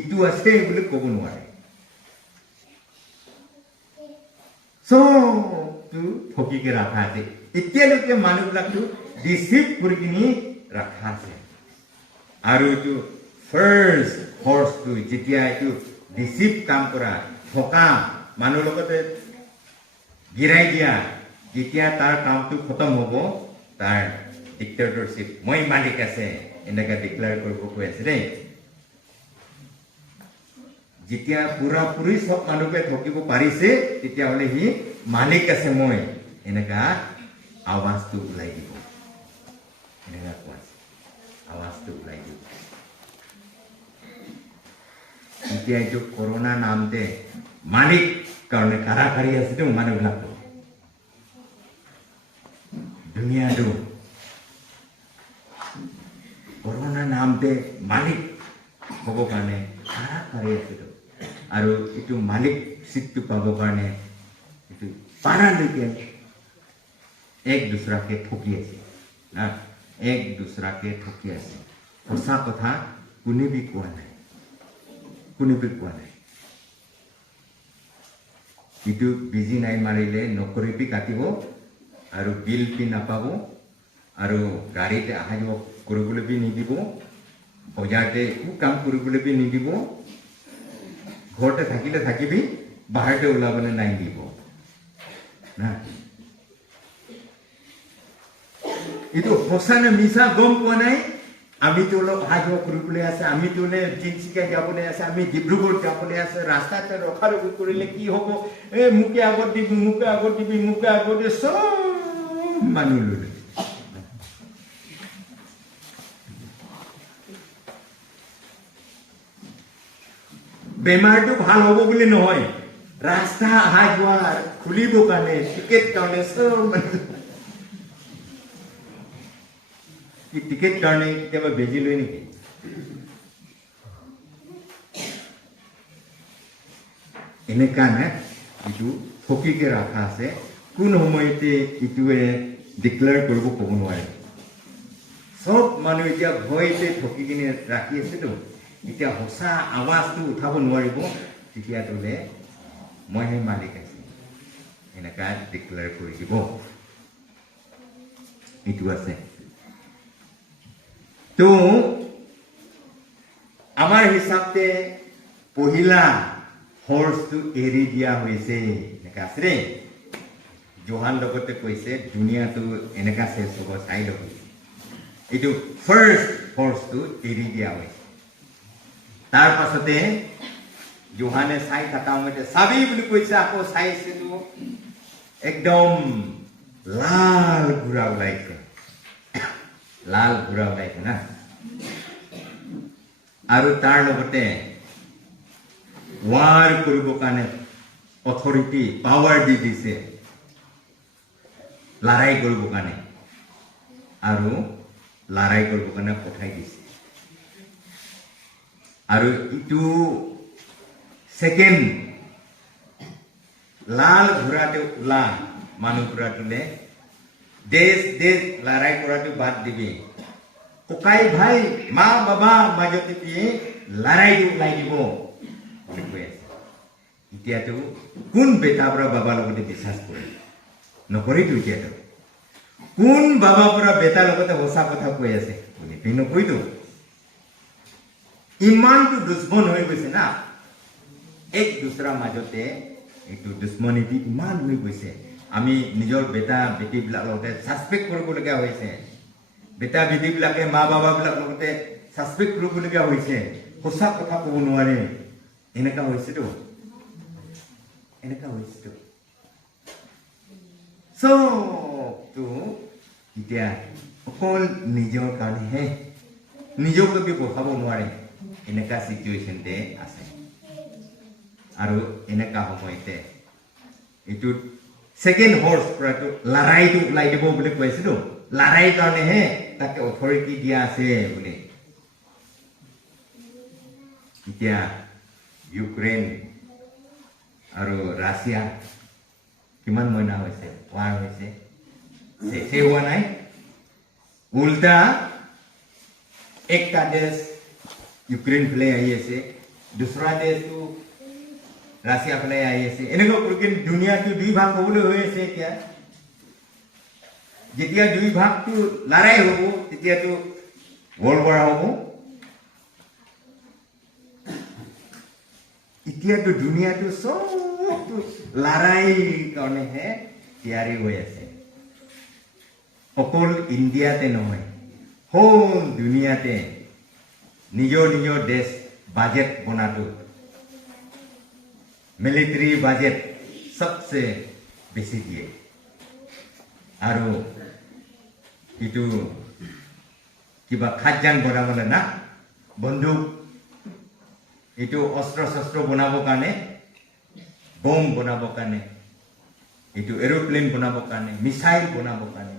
ইটো আছে বুলি ক'ব নোৱাৰে সবটো ঠকিকে ৰাখা আছে এতিয়ালৈকে মানুহবিলাকটো ডিসিভ কৰি কিনি ৰাখা আছে আৰু এইটো ফাৰ্ষ্ট হৰ্চটো যেতিয়া এইটো ডিসিভ কাম কৰা ঠকা মানুহ লগতে গিৰাই দিয়া যেতিয়া তাৰ কামটো খতম হ'ব তাৰ ডিক্টেটৰশ্বিপ মই মালিক আছে এনেকা ডিক্লেয়াৰ কৰিব কৈ আছে দেই যেতিয়া পুৰাপুৰি সব মানুহকে ঠকিব পাৰিছে তেতিয়াহ'লে সি মালিক আছে মই এনেকা আৱাজটো ওলাই দিব এনেকা কোৱা আছে আৱাজটো ওলাই দিব এতিয়া এইটো কৰোনা নামতে মালিক কাৰণে কাৰাকাৰী আছে তো মানুহবিলাক দুনিয়াটো কৰোনা নামতে মালিক হ'ব কাৰণে কাৰাকাৰী আছে তো আৰু এইটো মালিক সিটটো পাব কাৰণে এইটো পাৰালৈকে এক দুসৰাকে ঠকি আছে না এক দুসৰাকে ঠকি আছে সঁচা কথা কোনে কোৱা নাই ইটো বিজি নাই মাৰিলে নকৰিবি কাটিব আৰু বিল পি নাপাব আৰু গাড়ীতে অহা যোৱা কৰিবলৈ নিদিব বজাৰতে একো কাম কৰিবলৈ নিদিব ঘৰতে থাকিলে থাকিবি বাহিৰতে ওলাবলৈ নাই দিব না এইটো সঁচা নে মিছা গম পোৱা নাই আমিতো অলপ অহা যোৱা কৰিবলৈ আছে আমিতো তিনিচুকীয়া যাবলৈ আছে আমি ডিব্ৰুগড় যাবলৈ আছে ৰাস্তাতে ৰখাৰখি কৰিলে কি হ'ব মোকে আগত দিবি চব মানুহ লৈ বেমাৰটো ভাল হ'ব বুলি নহয় ৰাস্তা অহা যোৱা খুলিব কাৰণে টিকেট কাৰণে চব টিকেট কাৰণে কেতিয়াবা বেজি লৈ নেকি এনেকা নে এইটো ফকিকে ৰাখা আছে কোন সময়তে ইটোৱে ডিক্লেয়াৰ কৰিব ক'ব নোৱাৰে সব মানুহ এতিয়া ভয়তে ঠকি কিনে ৰাখি আছেতো এতিয়া সঁচা আৱাজটো উঠাব নোৱাৰিব তেতিয়া তোলে মইহে মালিক আছে এনেকা ডিক্লেয়াৰ কৰি দিব এইটো আছে তো আমাৰ হিচাপতে পহিলা হৰ্চটো এৰি দিয়া হৈছে এনেকা আছে জোহান লগতে কৈছে দুনিয়াটো এনেকা শেষ হ'ব চাই ল'ব এইটো ফাৰ্ষ্ট হৰ্চটো এৰি দিয়া হৈছে তাৰ পাছতে জোহানে চাই থকা সময়তে চাবি বুলি কৈছে আকৌ চাইছিলো একদম লাল ঘোঁৰা ওলাইছে না আৰু তাৰ লগতে ৱাৰ কৰিব কাৰণে অথৰিটি পাৱাৰ দি দিছে লৰাই কৰিব কাৰণে আৰু লৰাই কৰিব কাৰণে পঠাই দিছে আৰু ইটো সেকেন্ড লাল ঘোঁৰাটো ওলা মানুহ ঘোঁৰাটোলে দেশ দেশ লৰাই কৰাটো বাদ দিবি ককাই ভাই মা বাবা মাজতে দিয়ে লৰাইটো ওলাই দিব বুলি কৈ আছে এতিয়াতো কোন বেটাৰ পৰা বাবাৰ লগতে বিশ্বাস কৰে নকৰিতো এতিয়াতো কোন বাবাৰ পৰা বেটাৰ লগতে সঁচা কথা কৈ আছে বুলি নকৰিতো ইমানটো দুশ্মন হৈ গৈছে না এক দুসৰাৰ মাজতে এইটো দুশ্মনীতি ইমান হৈ গৈছে আমি নিজৰ বেটা বেটীবিলাক লগতে সাসপেক্ট কৰিবলগীয়া হৈছে বেটা বেটীবিলাকে মা বাবাবিলাক লগতে সাসপেক্ট কৰিবলগীয়া হৈছে সঁচা কথা ক'ব নোৱাৰে এনেকা হৈছেতো চবটো এতিয়া অকল নিজৰ কাৰণেহে নিজকে বচাব নোৱাৰে এনেকা চিটুৱেশ্যনতে আছে আৰু এনেকা সময়তে এইটো সেকেন্ড হৰ্চ পৰাটো লৰাইটো ওলাই দিব বুলি কৈছিলো লৰাই কাৰণেহে তাকে অথৰিটি দিয়া আছে বুলি এতিয়া ইউক্ৰেইন আৰু ৰাছিয়া কিমান মহিনা হৈছে ৱাৰ হৈছে শেষে হোৱা নাই উল্টা একটা দেশ ইউক্ৰেইন ফালে আহি আছে দুসৰা দেশটো ৰাছিয়া ফালে আহি আছে এনেকুৱা কৰি দুনিয়াটো দুই ভাগ হ'বলৈ হৈ আছে এতিয়া যেতিয়া দুই ভাগটো লৰাই হ'ব তেতিয়াতো ৱৰ্ল্ড ৱাৰ হ'ব এতিয়াতো দুনিয়াটো চবটো লৰাই কাৰণেহে তৈয়াৰী হৈ আছে অকল ইণ্ডিয়াতে নহয় হোল দুনিয়াতে নিজৰ নিজৰ দেশ বাজেট বনাটো মিলিটাৰী বাজেট सबसे বেছি দিয়ে আৰু ইটো কিবা খাদ্যান বনাবলৈ না বন্দুক এইটো অস্ত্ৰ শস্ত্ৰ বনাবৰ কাৰণে বম বনাবৰ কাৰণে এইটো এৰোপ্লেন বনাবৰ কাৰণে মিছাইল বনাবৰ কাৰণে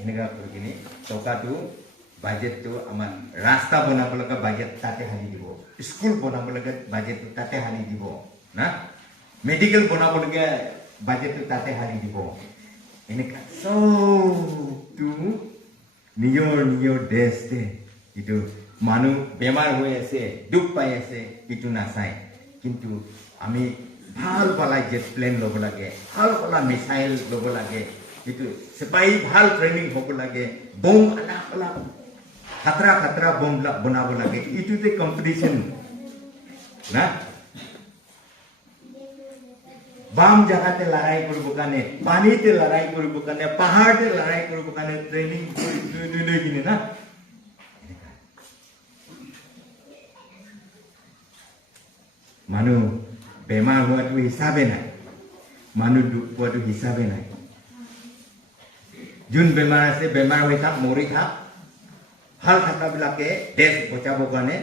এনেকুৱা কৰি কিনে টকাটো বাজেটটো আমাৰ ৰাস্তা বনাব লগা বাজেট তাতে হানি দিব স্কুল বনাব লগা বাজেটটো তাতে হানি দিব না মেডিকেল বনাব লগা বাজেটটো তাতে হানি দিব এনেকুৱা চবটো নিজৰ নিজৰ দেশতে এইটো মানুহ বেমাৰ হৈ আছে দুখ পাই আছে এইটো নাচায় কিন্তু আমি ভাল পালা জেট প্লেন ল'ব লাগে ভাল পালা মিছাইল ল'ব লাগে এইটো চিপাহী ভাল ট্ৰেইনিং হ'ব লাগে বম আলাক খাতৰা বম বনাব লাগে এইটোতে কম্পিটিশ্যন না বাম জাগাতে লৰাই কৰিব কাৰণে পানীতে লৰাই কৰিব কাৰণে পাহাৰতে লৰাই কৰিব কাৰণে ট্ৰেইনিং লৈ কিনে না মানুহ বেমাৰ হোৱাটো হিচাপে নাই মানুহ দুখ পোৱাটো হিচাপে নাই যোন বেমাৰ আছে বেমাৰ হৈ থাক মৰি থাক ভাল থাকাবিলাকে দেশ বচাবৰ কাৰণে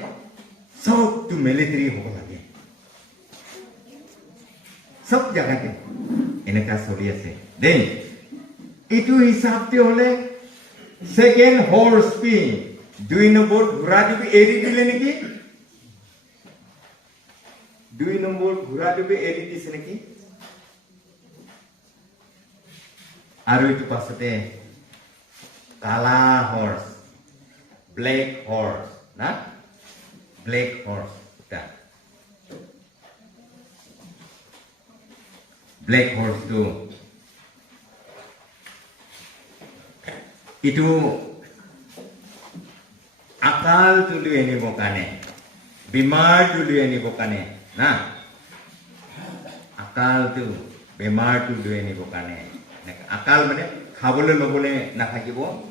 চবটো মিলিটাৰী হ'ব লাগে সব জায়গাতে এনেকা চলি আছে দেন এইটো হিচাপতে হলে সেকেন্ড হর্স স্পিন 2 নম্বৰ ঘোঁৰাটোকে এৰি দিলে নেকি 2 নম্বৰ ঘোঁৰাটোকে এৰি দিছে নেকি আৰু এইটো পাছতে কালা হর্স ব্ল্যাক হর্স না ব্ল্যাক হর্স এটা ব্ল্যাক হর্স তো itu akal tulu ini bokane bimar tulu ini bokane nah akal tu bimar tulu ini bokane akal mane khabole lobole na thakibo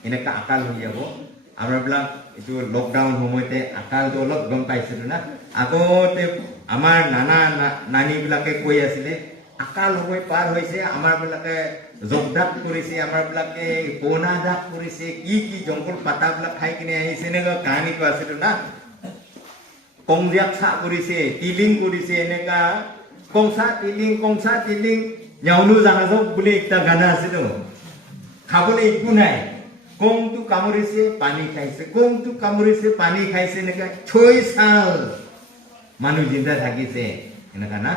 eneka akal hoi jabo amra blak itu lockdown homoite akal to olop gom paisilu na agote amar nana nani bilake koi asile akal hoi par hoise amar bilake জগদাক কৰিছে আমাৰ বিলাকে কোনা দাক কৰিছে কি জংগল পাতাবিলাক খাই কিনে আহিছে এনেকা কাহিনী কৈ আছিল না কংজিয়াক চা কৰিছে তিলিং কৰিছে এনেকা কংসা তিলিং যাওনো জাহাজক বুলি একটা গানা আছিল খাবলৈ একো নাই কংটো কামুৰিছে পানী খাইছে কংটো কামুৰিছে পানী খাইছে এনেকা 6 সাল মানুহ জিন্দা থাকিছে এনেকা না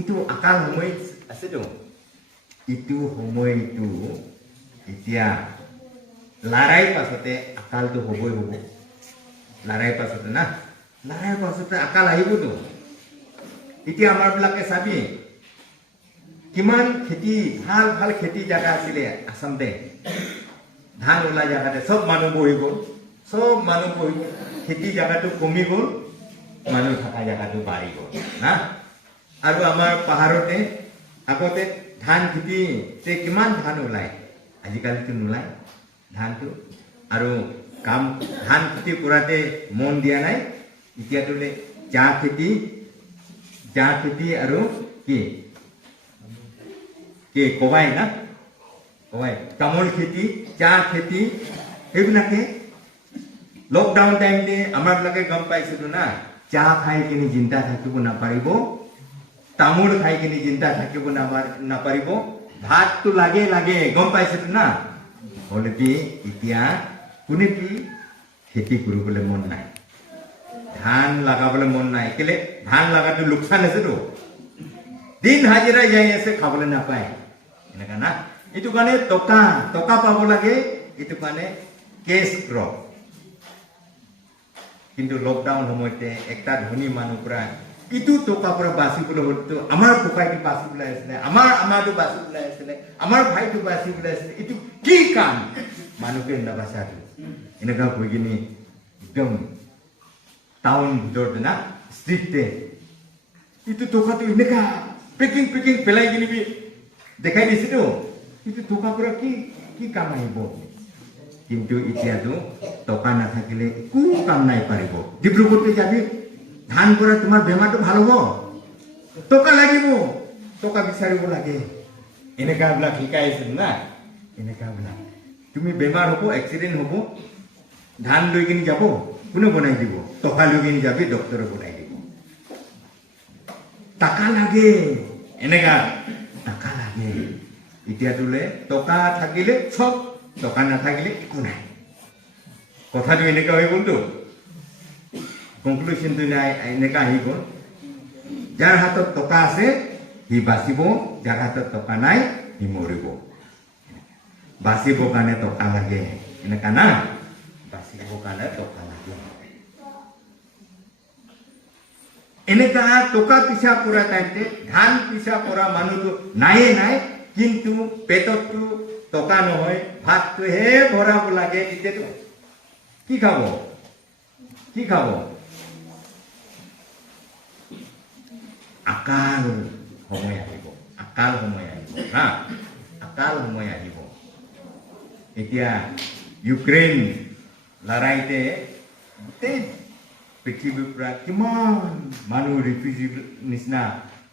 ইটো আকাল সময় আছে তো itu সময় itu এতিয়া লৰাই পাছতে আকাল তো হবই হব লৰাই পাছতে না লৰাই পাছতে আকাল আহিব তো এতিয়া আমাৰ বিলাকে চাবি কিমান খেতি ভাল খেতি জায়গা আছিলে আসামতে ধান ওলা জায়গাতে সব মানুহ বহি গ'ল খেতি জায়গাটো কমি গ'ল মানুহ থকা জায়গাটো বাঢ়ি গ'ল না আৰু আমাৰ পাহাৰতে আগতে ধান খেতি তে কিমান ধান ওলায় আজিকালিতো নোলায় ধানটো আৰু কাম ধান খেতি কৰাতে মন দিয়া নাই এতিয়াতো চাহ খেতি আৰু কি কবাই না কবাই তামোল খেতি চাহ খেতি এইবিলাকে লকডাউন টাইমতে আমাৰ বিলাকে গম পাইছিলো না চাহ খাই কিনে জিন্দা থাকিব নাপাৰিব তামোল খাই কিনে জিন্দা থাকিব নাপাৰিব ভাতটো লাগে গম পাইছিলো না হলে কি এতিয়া কোনে কি খেতি কৰিবলৈ মন নাই ধান লগাবলৈ মন নাই কেলে ধান লগাটো লোকচান আছে তো দিন হাজিৰা যাই আছে খাবলৈ নাপায় এনেকা না এইটো কাৰণে টকা পাব লাগে এইটো কাৰণে কেছ ক্ৰপ কিন্তু লকডাউন সময়তে একটা ধনী মানুহ পৰা ইটো টকা পৰা বাচিবলৈ হতো আমাৰ পোকাইটো বাচিবলৈ আছিলে আমাৰটো বাচিবলৈ আছিলে আমাৰ ভাইটো বাচিবলৈ আছিলে এইটো কি কাম মানুহকে নাবাচাটো এনেকা হৈ কিনি একদম টাউন ভিতৰতে না ষ্ট্ৰীটতে ইটো টকাটো এনেকা পেকিং পেলাই কিনি দেখাই দিছেতো ইটো টকা পৰা কি কাম আহিব কিন্তু এতিয়াতো টকা নাথাকিলে একো কাম নাই পাৰিব ডিব্ৰুগড়তে যাবি ধান পৰা তোমাৰ বেমাৰটো ভাল হ'ব টকা লাগিব টকা বিচাৰিব লাগে এনেকা বিলাক শিকাইছিল না এনেকা বিলাক তুমি বেমাৰ হ'ব এক্সিডেন্ট হ'ব ধান লৈ কিনি যাব কোনে বনাই দিব টকা লৈ কিনি যাবি ডক্টৰে বনাই দিব টাকা লাগে এনেকা টাকা লাগে এতিয়া তোলে টকা থাকিলে সব টকা নাথাকিলে একো নাই কথাটো এনেকা হৈ গ'লতো কনক্লুশনটো নাই এনেকা আহি গ'ল যাৰ হাতত টকা আছে সি বাচিব যাৰ হাতত টকা নাই সি মৰিব বাচিবৰ কাৰণে টকা লাগে এনেকা না বাচিবৰ কাৰণে টকা লাগে এনেকা টকা পিছা কৰা টাইমতে ধান পিছা কৰা মানুহটো নাই কিন্তু পেটতটো টকা নহয় ভাতটোহে ভৰাব লাগে তেতিয়াতো কি খাব আকাল সময় আহিব হা আকাল সময় আহিব এতিয়া ইউক্ৰেইন লৰাইতে গোটেই পৃথিৱীৰ পৰা কিমান মানুহ ৰিফিউজি নিচিনা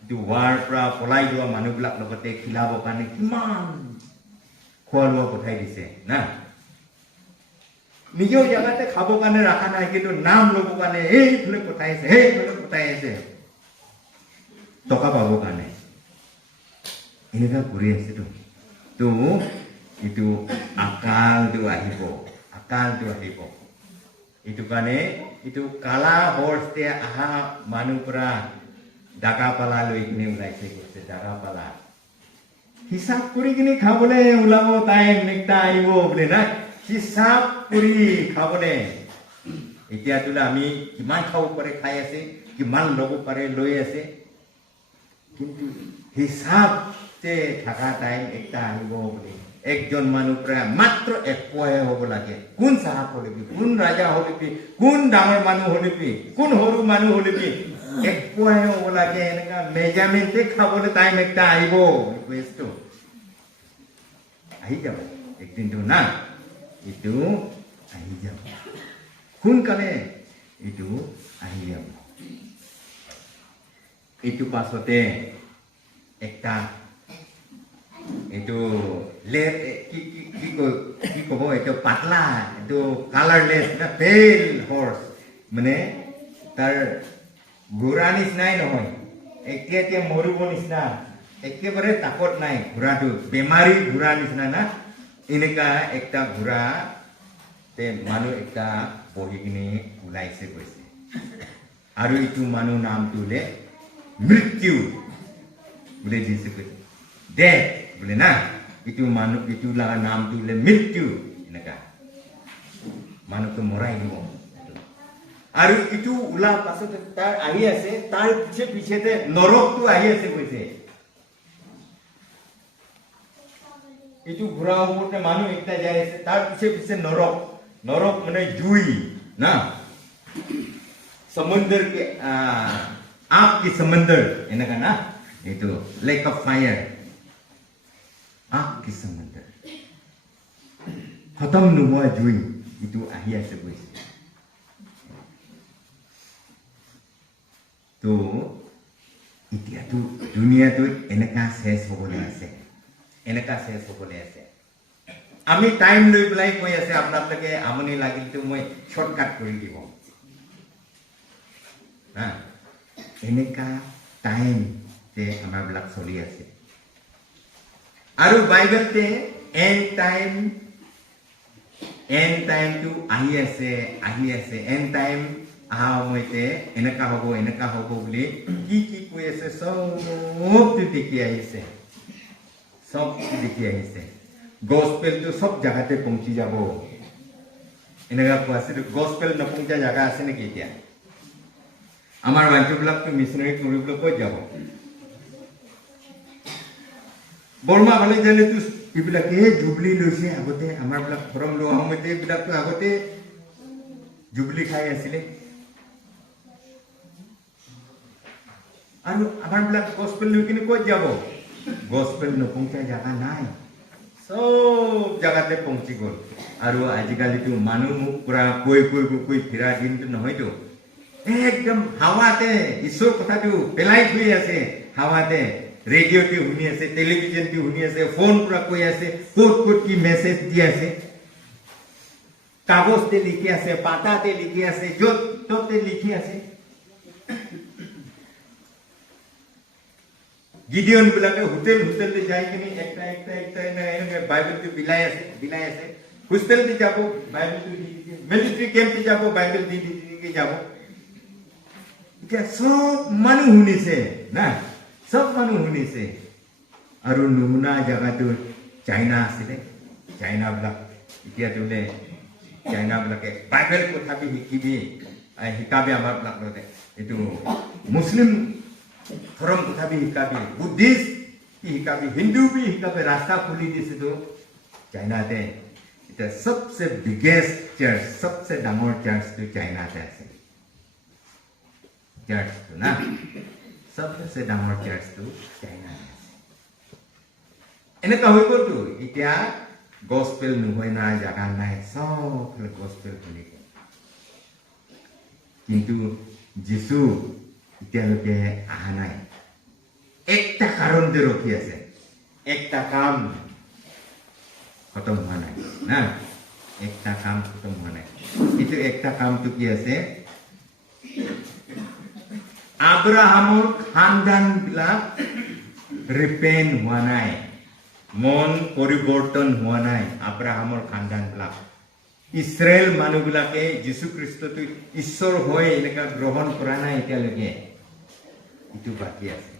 itu war pra polai dua manubulak logote khilabo kane kiman khwa loa pothai dise na nijo jagate khabo kane rakha nai kintu naam lobo kane ei phule pothai ase toka pabo kane eneka kuri ase to itu akal tu ahibo itu kane itu kala horse te aha manupra daga pala loi kini ulaise gose daga pala hisab kuri kini khabole ulabo time nekta aibo bole na hisab kuri khabole etia tula ami kiman khau pare khai ase kiman lobo pare loi ase kintu hisab te thaka time ekta aibo bole একজন মানুহ প্ৰায় মাত্ৰ একপহে হ'ব লাগে কোন সাহাব হলিবি কোন ৰাজা হলিবি কোন ডাঙৰ মানুহ হলিবি কোন সৰু মানুহ হলিবি একপহে হ'ব লাগে এনেকা মেজাৰমেণ্টে খাবলৈ টাইম একটা আহিব ৰিকুৱেষ্টটো আহি যাব একদিনটো না এইটো আহি যাব সোনকালে এইটো আহি যাব এইটো পাছতে একটা itu ki kobo itu patla itu colorless na pale horse mane tar gura nisnai nohoy ekke morubo nisna ekkebare takot nai gura tu bemari gura nisna na ineka ekta gura te manu ekta bohi kini ulaise goise aru itu manu naam tule mrityu bole jise goise death boleh na itu manu itu lah naam tu le mrityu inaka manu tu morai dimo aru itu ula pasot tar ahi ase tar piche te norok tu ahi ase koise itu ghura upor te manu ekta jai ase tar piche norok mane jui na samundar ke aap ki samundar inaka na itu lake of fire आग की समंदर खत्म न हुआ जुई itu ahi ase goise to itia tu dunia tu eneka ses hobole ase ami time loi pelai koi ase apnar lage amoni lagil tu moi shortcut kori dibo ha eneka time te amar blak soli ase aru bible te end time tu ahi ase end time aha moite enaka hobo boli ki koi ase sob tu dekhi ahise gospel tu sob jaga te pahunchi jabo enaka ko ase gospel na pahuncha jaga ase ne ki tia amar bantu blak tu missionary kuriblo ko jabo Barma ভালে জানে তো ইবিলাকে জুবলি লৈছে আগতে আমাৰ বিলাক ফৰম লোৱা সময়তে বিলাকটো আগতে জুবলি খাই আছিলে আৰু আমাৰ বিলাক গস্পেল লৈ কিনে ক'ত যাব গস্পেল নপहुंचा জাগা নাই সব জাগাতে পहुंची গল আৰু আজিকালি তো মানুহ মুখ পুৰা কৈ ফিৰা দিনটো নহয়তো একদম হাৱাতে ঈশ্বৰ কথাটো পেলাই থৈ আছে হাৱাতে रेडियो टी हुनी आसे टेलीविजन टी हुनी आसे फोन पुरा कोई आसे कोट की मैसेज दी आसे कागज ते लिखी आसे पाता ते लिखी आसे जो तो ते लिखी आसे गिडियन बिलाके होटल ते जाय किनी एकटा ना बाइबल ती बिलाय आसे होस्टेल ती जाबो बाइबल ती मिलिट्री कैंप ती जाबो बाइबल ती के जाबो इटा सब मानु हुनी से ना सब मानु हुनी से আৰু নমুনা জায়গাটো চাইনা আছিলে চাইনা ব্লক এতিয়া তুলে চাইনা ব্লকে বাইবেল কথা বি শিকাবি আমাৰ ব্লকতে এটো মুসলিম ধৰ্ম কথা বি শিকাবি বুদ্ধিষ্ট শিকাবি হিন্দু বি শিকাবি ৰাস্তা খুলি দিছে তো চাইনাতে এটা সবচেয়ে বিগেষ্ট চাৰ্চ সবচেয়ে ডাঙৰ চাৰ্চটো চাইনাতে আছে চাৰ্চটো না सबसे डाঙৰ চাৰ্চটো চাইনা এনেকা হৈ গ'লতো এতিয়া গস্পেল নহয় না জাগা নাই সব গস্পেল শুনি কিন্তু যিশু এতিয়ালৈকে অহা নাই একটা কারণতে রখি আছে একটা কাম খতম হোৱা নাই না একটা কাম খতম হোৱা নাই এইটো একটা কামটো কি আছে আব্ৰাহামৰ খানদানবিলাক ৰিপেন্ট হোৱা নাই মন পৰিৱৰ্তন হোৱা নাই আব্ৰাহামৰ খানদানবিলাক ইছৰাইল মানুহবিলাকে যীশু খ্ৰীষ্টটো ঈশ্বৰ হৈ এনেকা গ্ৰহণ কৰা নাই এতিয়ালৈকে ইটো বাকী আছে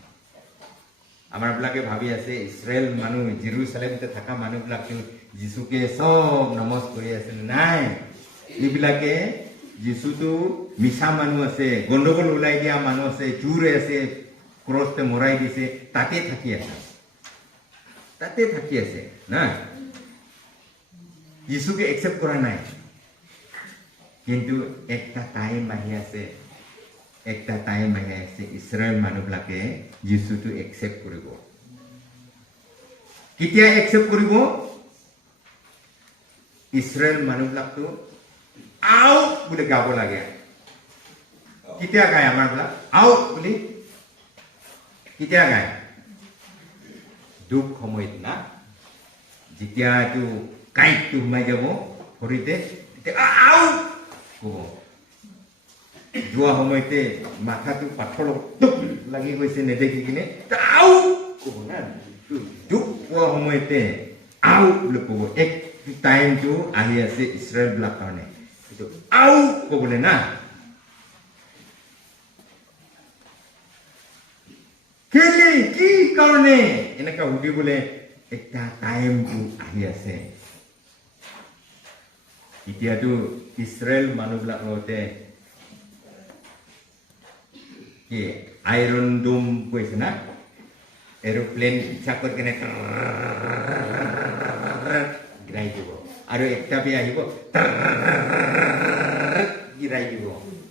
আমাৰবিলাকে ভাবি আছে ইছৰাইল মানুহ জেৰুজালেমতে থকা মানুহবিলাকে যীশুকে সব নমস্কাৰ কৰি আছে নাই এইবিলাকে যীশুটো মিছা মানুহ আছে গণ্ডগোল ওলাই দিয়া মানুহ আছে চুৰ আছে ক্ৰছতে মৰাই দিছে তাতে থাকি আছে না যীশুকে একসেপ্ট কৰা নাই কিন্তু একটা টাইম আহি আছে ইছৰাইল মানুহবিলাকে যীশুটো একসেপ্ট কৰিব কেতিয়া একসেপ্ট কৰিব ইছৰাইল মানুহবিলাকটো আউট বুলি গাব লাগে কেতিয়া গায় আমাৰবিলাক আউট বুলি কেতিয়া গায় দুখ সময়ত না যেতিয়া এইটো কাঁইটটো সোমাই যাব ভৰিতে তেতিয়া আউট ক'ব যোৱা সময়তে মাথাটো পাথৰ লাগি গৈছে নেদেখি কিনে আউট ক'ব না দুখ পোৱা সময়তে আউট বুলি ক'ব এক টাইমটো আহি আছে ইছৰাইলবিলাক কাৰণে এইটো আউট ক'বলৈ না কেলে কি কাৰণে এনেকা সুধিবলৈ একটা টাইমটো আহি আছে এতিয়াতো ইছৰাইল মানুহবিলাক লগতে কি আইৰন ডোম কৈছে না এৰোপ্লেন ইচ্ছা কৰি কেনে গিৰাই দিব আৰু একটা পে আহিব গিৰাই দিব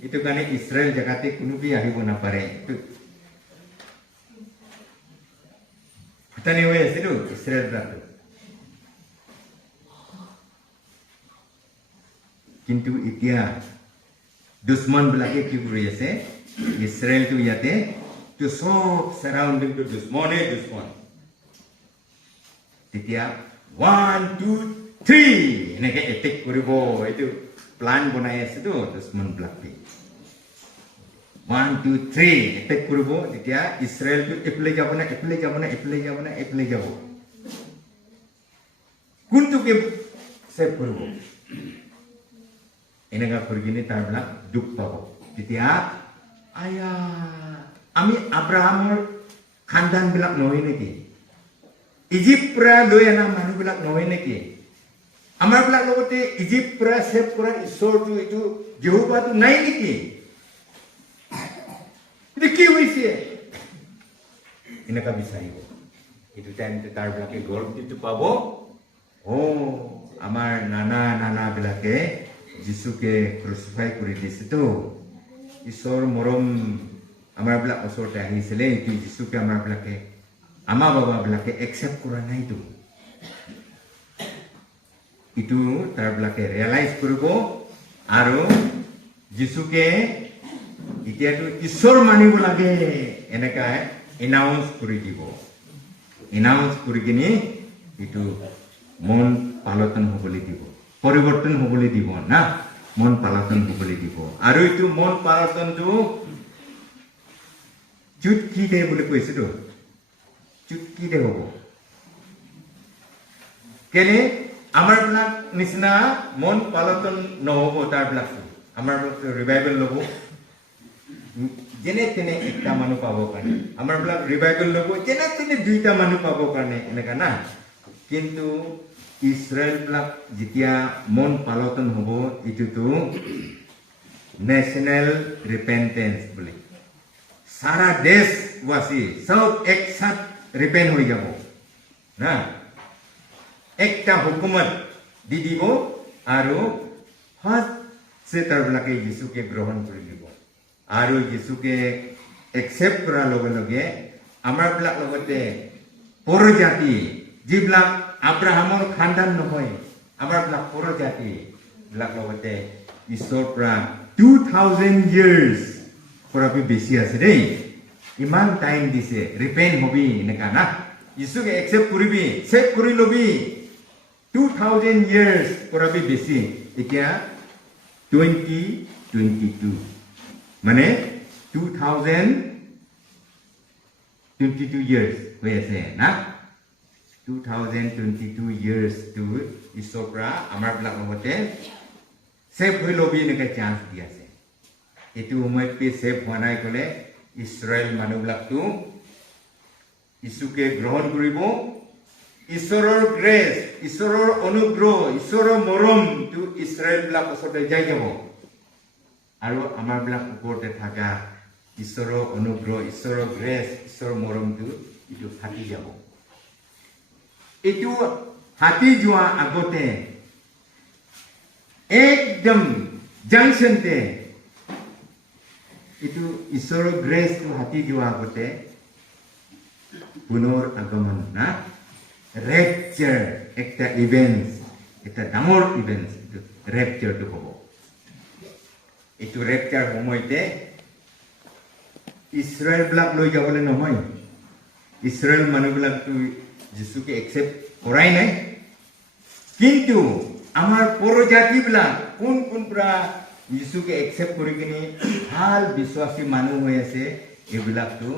এইটো কাৰণে ইছৰাইল জেগাতে কোনো বি আহিব নাপাৰে ফুটানি হৈ আছিলো ইছৰাইল বিলাকটো কিন্তু এতিয়া দুশ্মন বিলাকে কি কৰি আছে ইছৰাইলটো ইয়াতে তো সব সাৰাউণ্ডিংটো দুশ্মনে দুশ্মন তেতিয়া 1 2 3 এনেকে এটেক কৰিব এইটো প্লান বনাই আছে তো দুশ্মন বিলাকে 1 2 3 এটেক কৰিব তেতিয়া ইছৰাইলটো এফালে যাব না এফালে যাব কোনটোকে সেভ কৰিব এনেকা কৰি কিনে তাৰবিলাক দুখ পাব তেতিয়া আয়া আমি আব্ৰাহামৰ খানদানবিলাক নহয় নেকি ইজিপ্তৰ পৰা লৈ অনা মানুহবিলাক নহয় নেকি আমাৰবিলাক লগতে ইজিপ্তৰ পৰা সেভ কৰা ঈশ্বৰটো এইটো যহোৱাটো নাই নেকি এইটো কি হৈছে এনেকা বিচাৰিব এইটো টাইমতে তাৰবিলাকে গৰ্বটো পাব আমাৰ নানা বিলাকে যিশুকে ক্ৰুচিফাই কৰি দিছেতো ঈশ্বৰ মৰম আমাৰবিলাক ওচৰতে আহিছিলে এইটো যিশুকে আমাৰবিলাকে আমাৰ বাবাবিলাকে একচেপ্ট কৰা নাইতো এইটো তাৰবিলাকে ৰিয়েলাইজ কৰিব আৰু যিশুকে এতিয়াতো ঈশ্বৰ মানিব লাগে এনেকা এনাউন্স কৰি দিব এনাউন্স কৰি কিনে এইটো মন পালটন হ'বলৈ দিব পৰিৱৰ্তন হ'বলৈ দিব না মন পালটন হ'বলৈ দিব আৰু এইটো মন পালটনটো চুটকিতে বুলি কৈছিলো চুটকিতে হ'ব কেলে আমাৰবিলাক নিচিনা মন পালটন নহ'ব তাৰবিলাকটো আমাৰবিলাক ৰিভাইভেল ল'ব যেনে তেনে একটা মানুহ পাবৰ কাৰণে আমাৰবিলাক ৰিভাইভেল ল'ব যেনে তেনে দুইটা মানুহ পাবৰ কাৰণে এনেকা না কিন্তু ইছৰাইলবিলাক যেতিয়া মন পালটন হ'ব এইটোতো নেশ্যনেল ৰিপেণ্টেন্স বুলি সাৰা দেশবাসী সব একসাথ ৰিপেন্ট হয়ে যাব না একটা হুকুমত দি দিব আৰু ফাৰ্ষ্ট তাৰবিলাকে যিশুকে গ্ৰহণ কৰি দিব আৰু যিশুকে একচেপ্ট কৰাৰ লগে লগে আমাৰবিলাক লগতে পৰজাতি যিবিলাক আব্ৰাহামৰ খানদান নহয় আমাৰবিলাক পৰজাতি বিলাক লগতে ঈশ্বৰৰ পৰা 2000 years পৰা বেছি আছে দেই ইমান টাইম দিছে ৰিপেন্ট হবি এনেকা না যিশুকে একসেপ্ট কৰিবি চেভ কৰি লবি 2000 years কৰাবি বেছি এতিয়া 2022 মানে 2022 years হৈ আছে না 2022 years to ঈশ্বৰ পৰা আমাৰ বিলাক লগতে সেভ হৈ লবি এনেকৈ চান্স দি আছে এইটো সময়ত পে সেভ হোৱা নাই ক'লে ইছৰাইল মানুহবিলাকটো যীশুকে গ্ৰহণ কৰিব ঈশ্বৰৰ গ্ৰেছ ঈশ্বৰৰ অনুগ্ৰহ ঈশ্বৰৰ মৰমটো ইছৰাইলবিলাক ওচৰতে যাই যাব আৰু আমাৰ বিলাক ওপৰতে থকা ঈশ্বৰৰ অনুগ্ৰহ ঈশ্বৰৰ গ্ৰেছ ঈশ্বৰৰ মৰমটো এইটো ফাটি যাব এইটো ফাটি যোৱা আগতে একদম জাংচনতে itu isoro grace tu hati jua kote punor agaman na rapture ekta events ekta dangor events itu rapture tu hobo itu rapture homoite Israel blak loi jabole nohoy Israel manu blak tu Jesu ke accept korai nai kintu amar porojati blak kun pra যিশুকে একসেপ্ট কৰি কিনি ভাল বিশ্বাসী মানুহ হৈ আছে এইবিলাকটো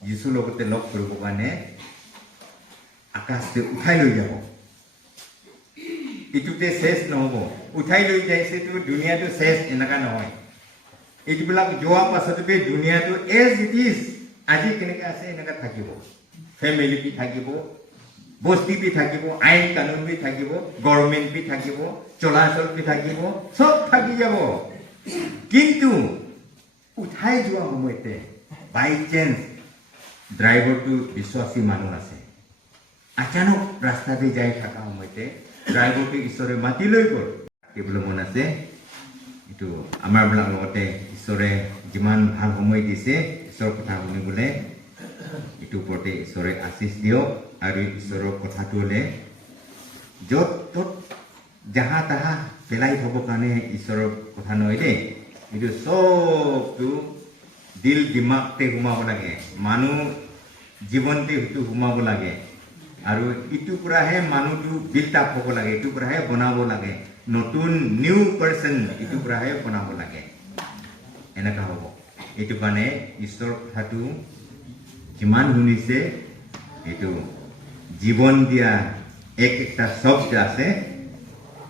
যিশুৰ লগতে লগ কৰিব কাৰণে আকাশতে উঠাই লৈ যাব এইটোতে শেষ নহব উঠাই লৈ যাইছেতো দুনিয়াটো শেষ এনেকা নহয় এইবিলাক যোৱা পাছতে দুনিয়াটো এজ ইট ইজ আজি কেনেকৈ আছে এনেকা থাকিব ফেমিলি বি থাকিব বস্তি বি থাকিব আইন কানুন বি থাকিব গভৰ্ণমেণ্ট বি থাকিব চলাচল বি থাকিব সব থাকি যাব কিন্তু উঠাই যোৱা সময়তে বাই চান্স ড্ৰাইভাৰটো বিশ্বাসী মানুহ আছে আচানক ৰাস্তাতে যাই থকা সময়তে ড্ৰাইভাৰটো ঈশ্বৰে মাতি লৈ গ'ল কেৱল মন আছে এইটো আমাৰ বিলাক লগতে ঈশ্বৰে যিমান ভাল সময় দিছে ঈশ্বৰৰ কথা শুনিবলৈ এইটো ওপৰতে ঈশ্বৰে আশীষ দিয়ক আৰু ঈশ্বৰৰ কথাটো হ'লে য'ত ত'ত যাহা তাহা পেলাই থ'ব কাৰণে ঈশ্বৰৰ কথা নহয় দেই এইটো চবটো দিল দিমাগতে সোমাব লাগে মানুহ জীৱনতে সেইটো সোমাব লাগে আৰু ইটোৰ পৰাহে মানুহটো বিল্ট আপ হ'ব লাগে ইটোৰ পৰাহে বনাব লাগে নতুন নিউ পাৰ্চন ইটোৰ পৰাহে বনাব লাগে এনেকুৱা হ'ব এইটো কাৰণে ঈশ্বৰৰ কথাটো যিমান শুনিছে এইটো জীৱন দিয়া একটা শব্দ আছে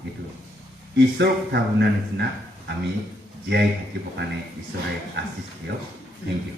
এইটো ঈশ্বৰৰ কথা শুনাৰ নিচিনা আমি জীয়াই থাকিবৰ কাৰণে ঈশ্বৰে আশীষ দিয়ক থেংক ইউ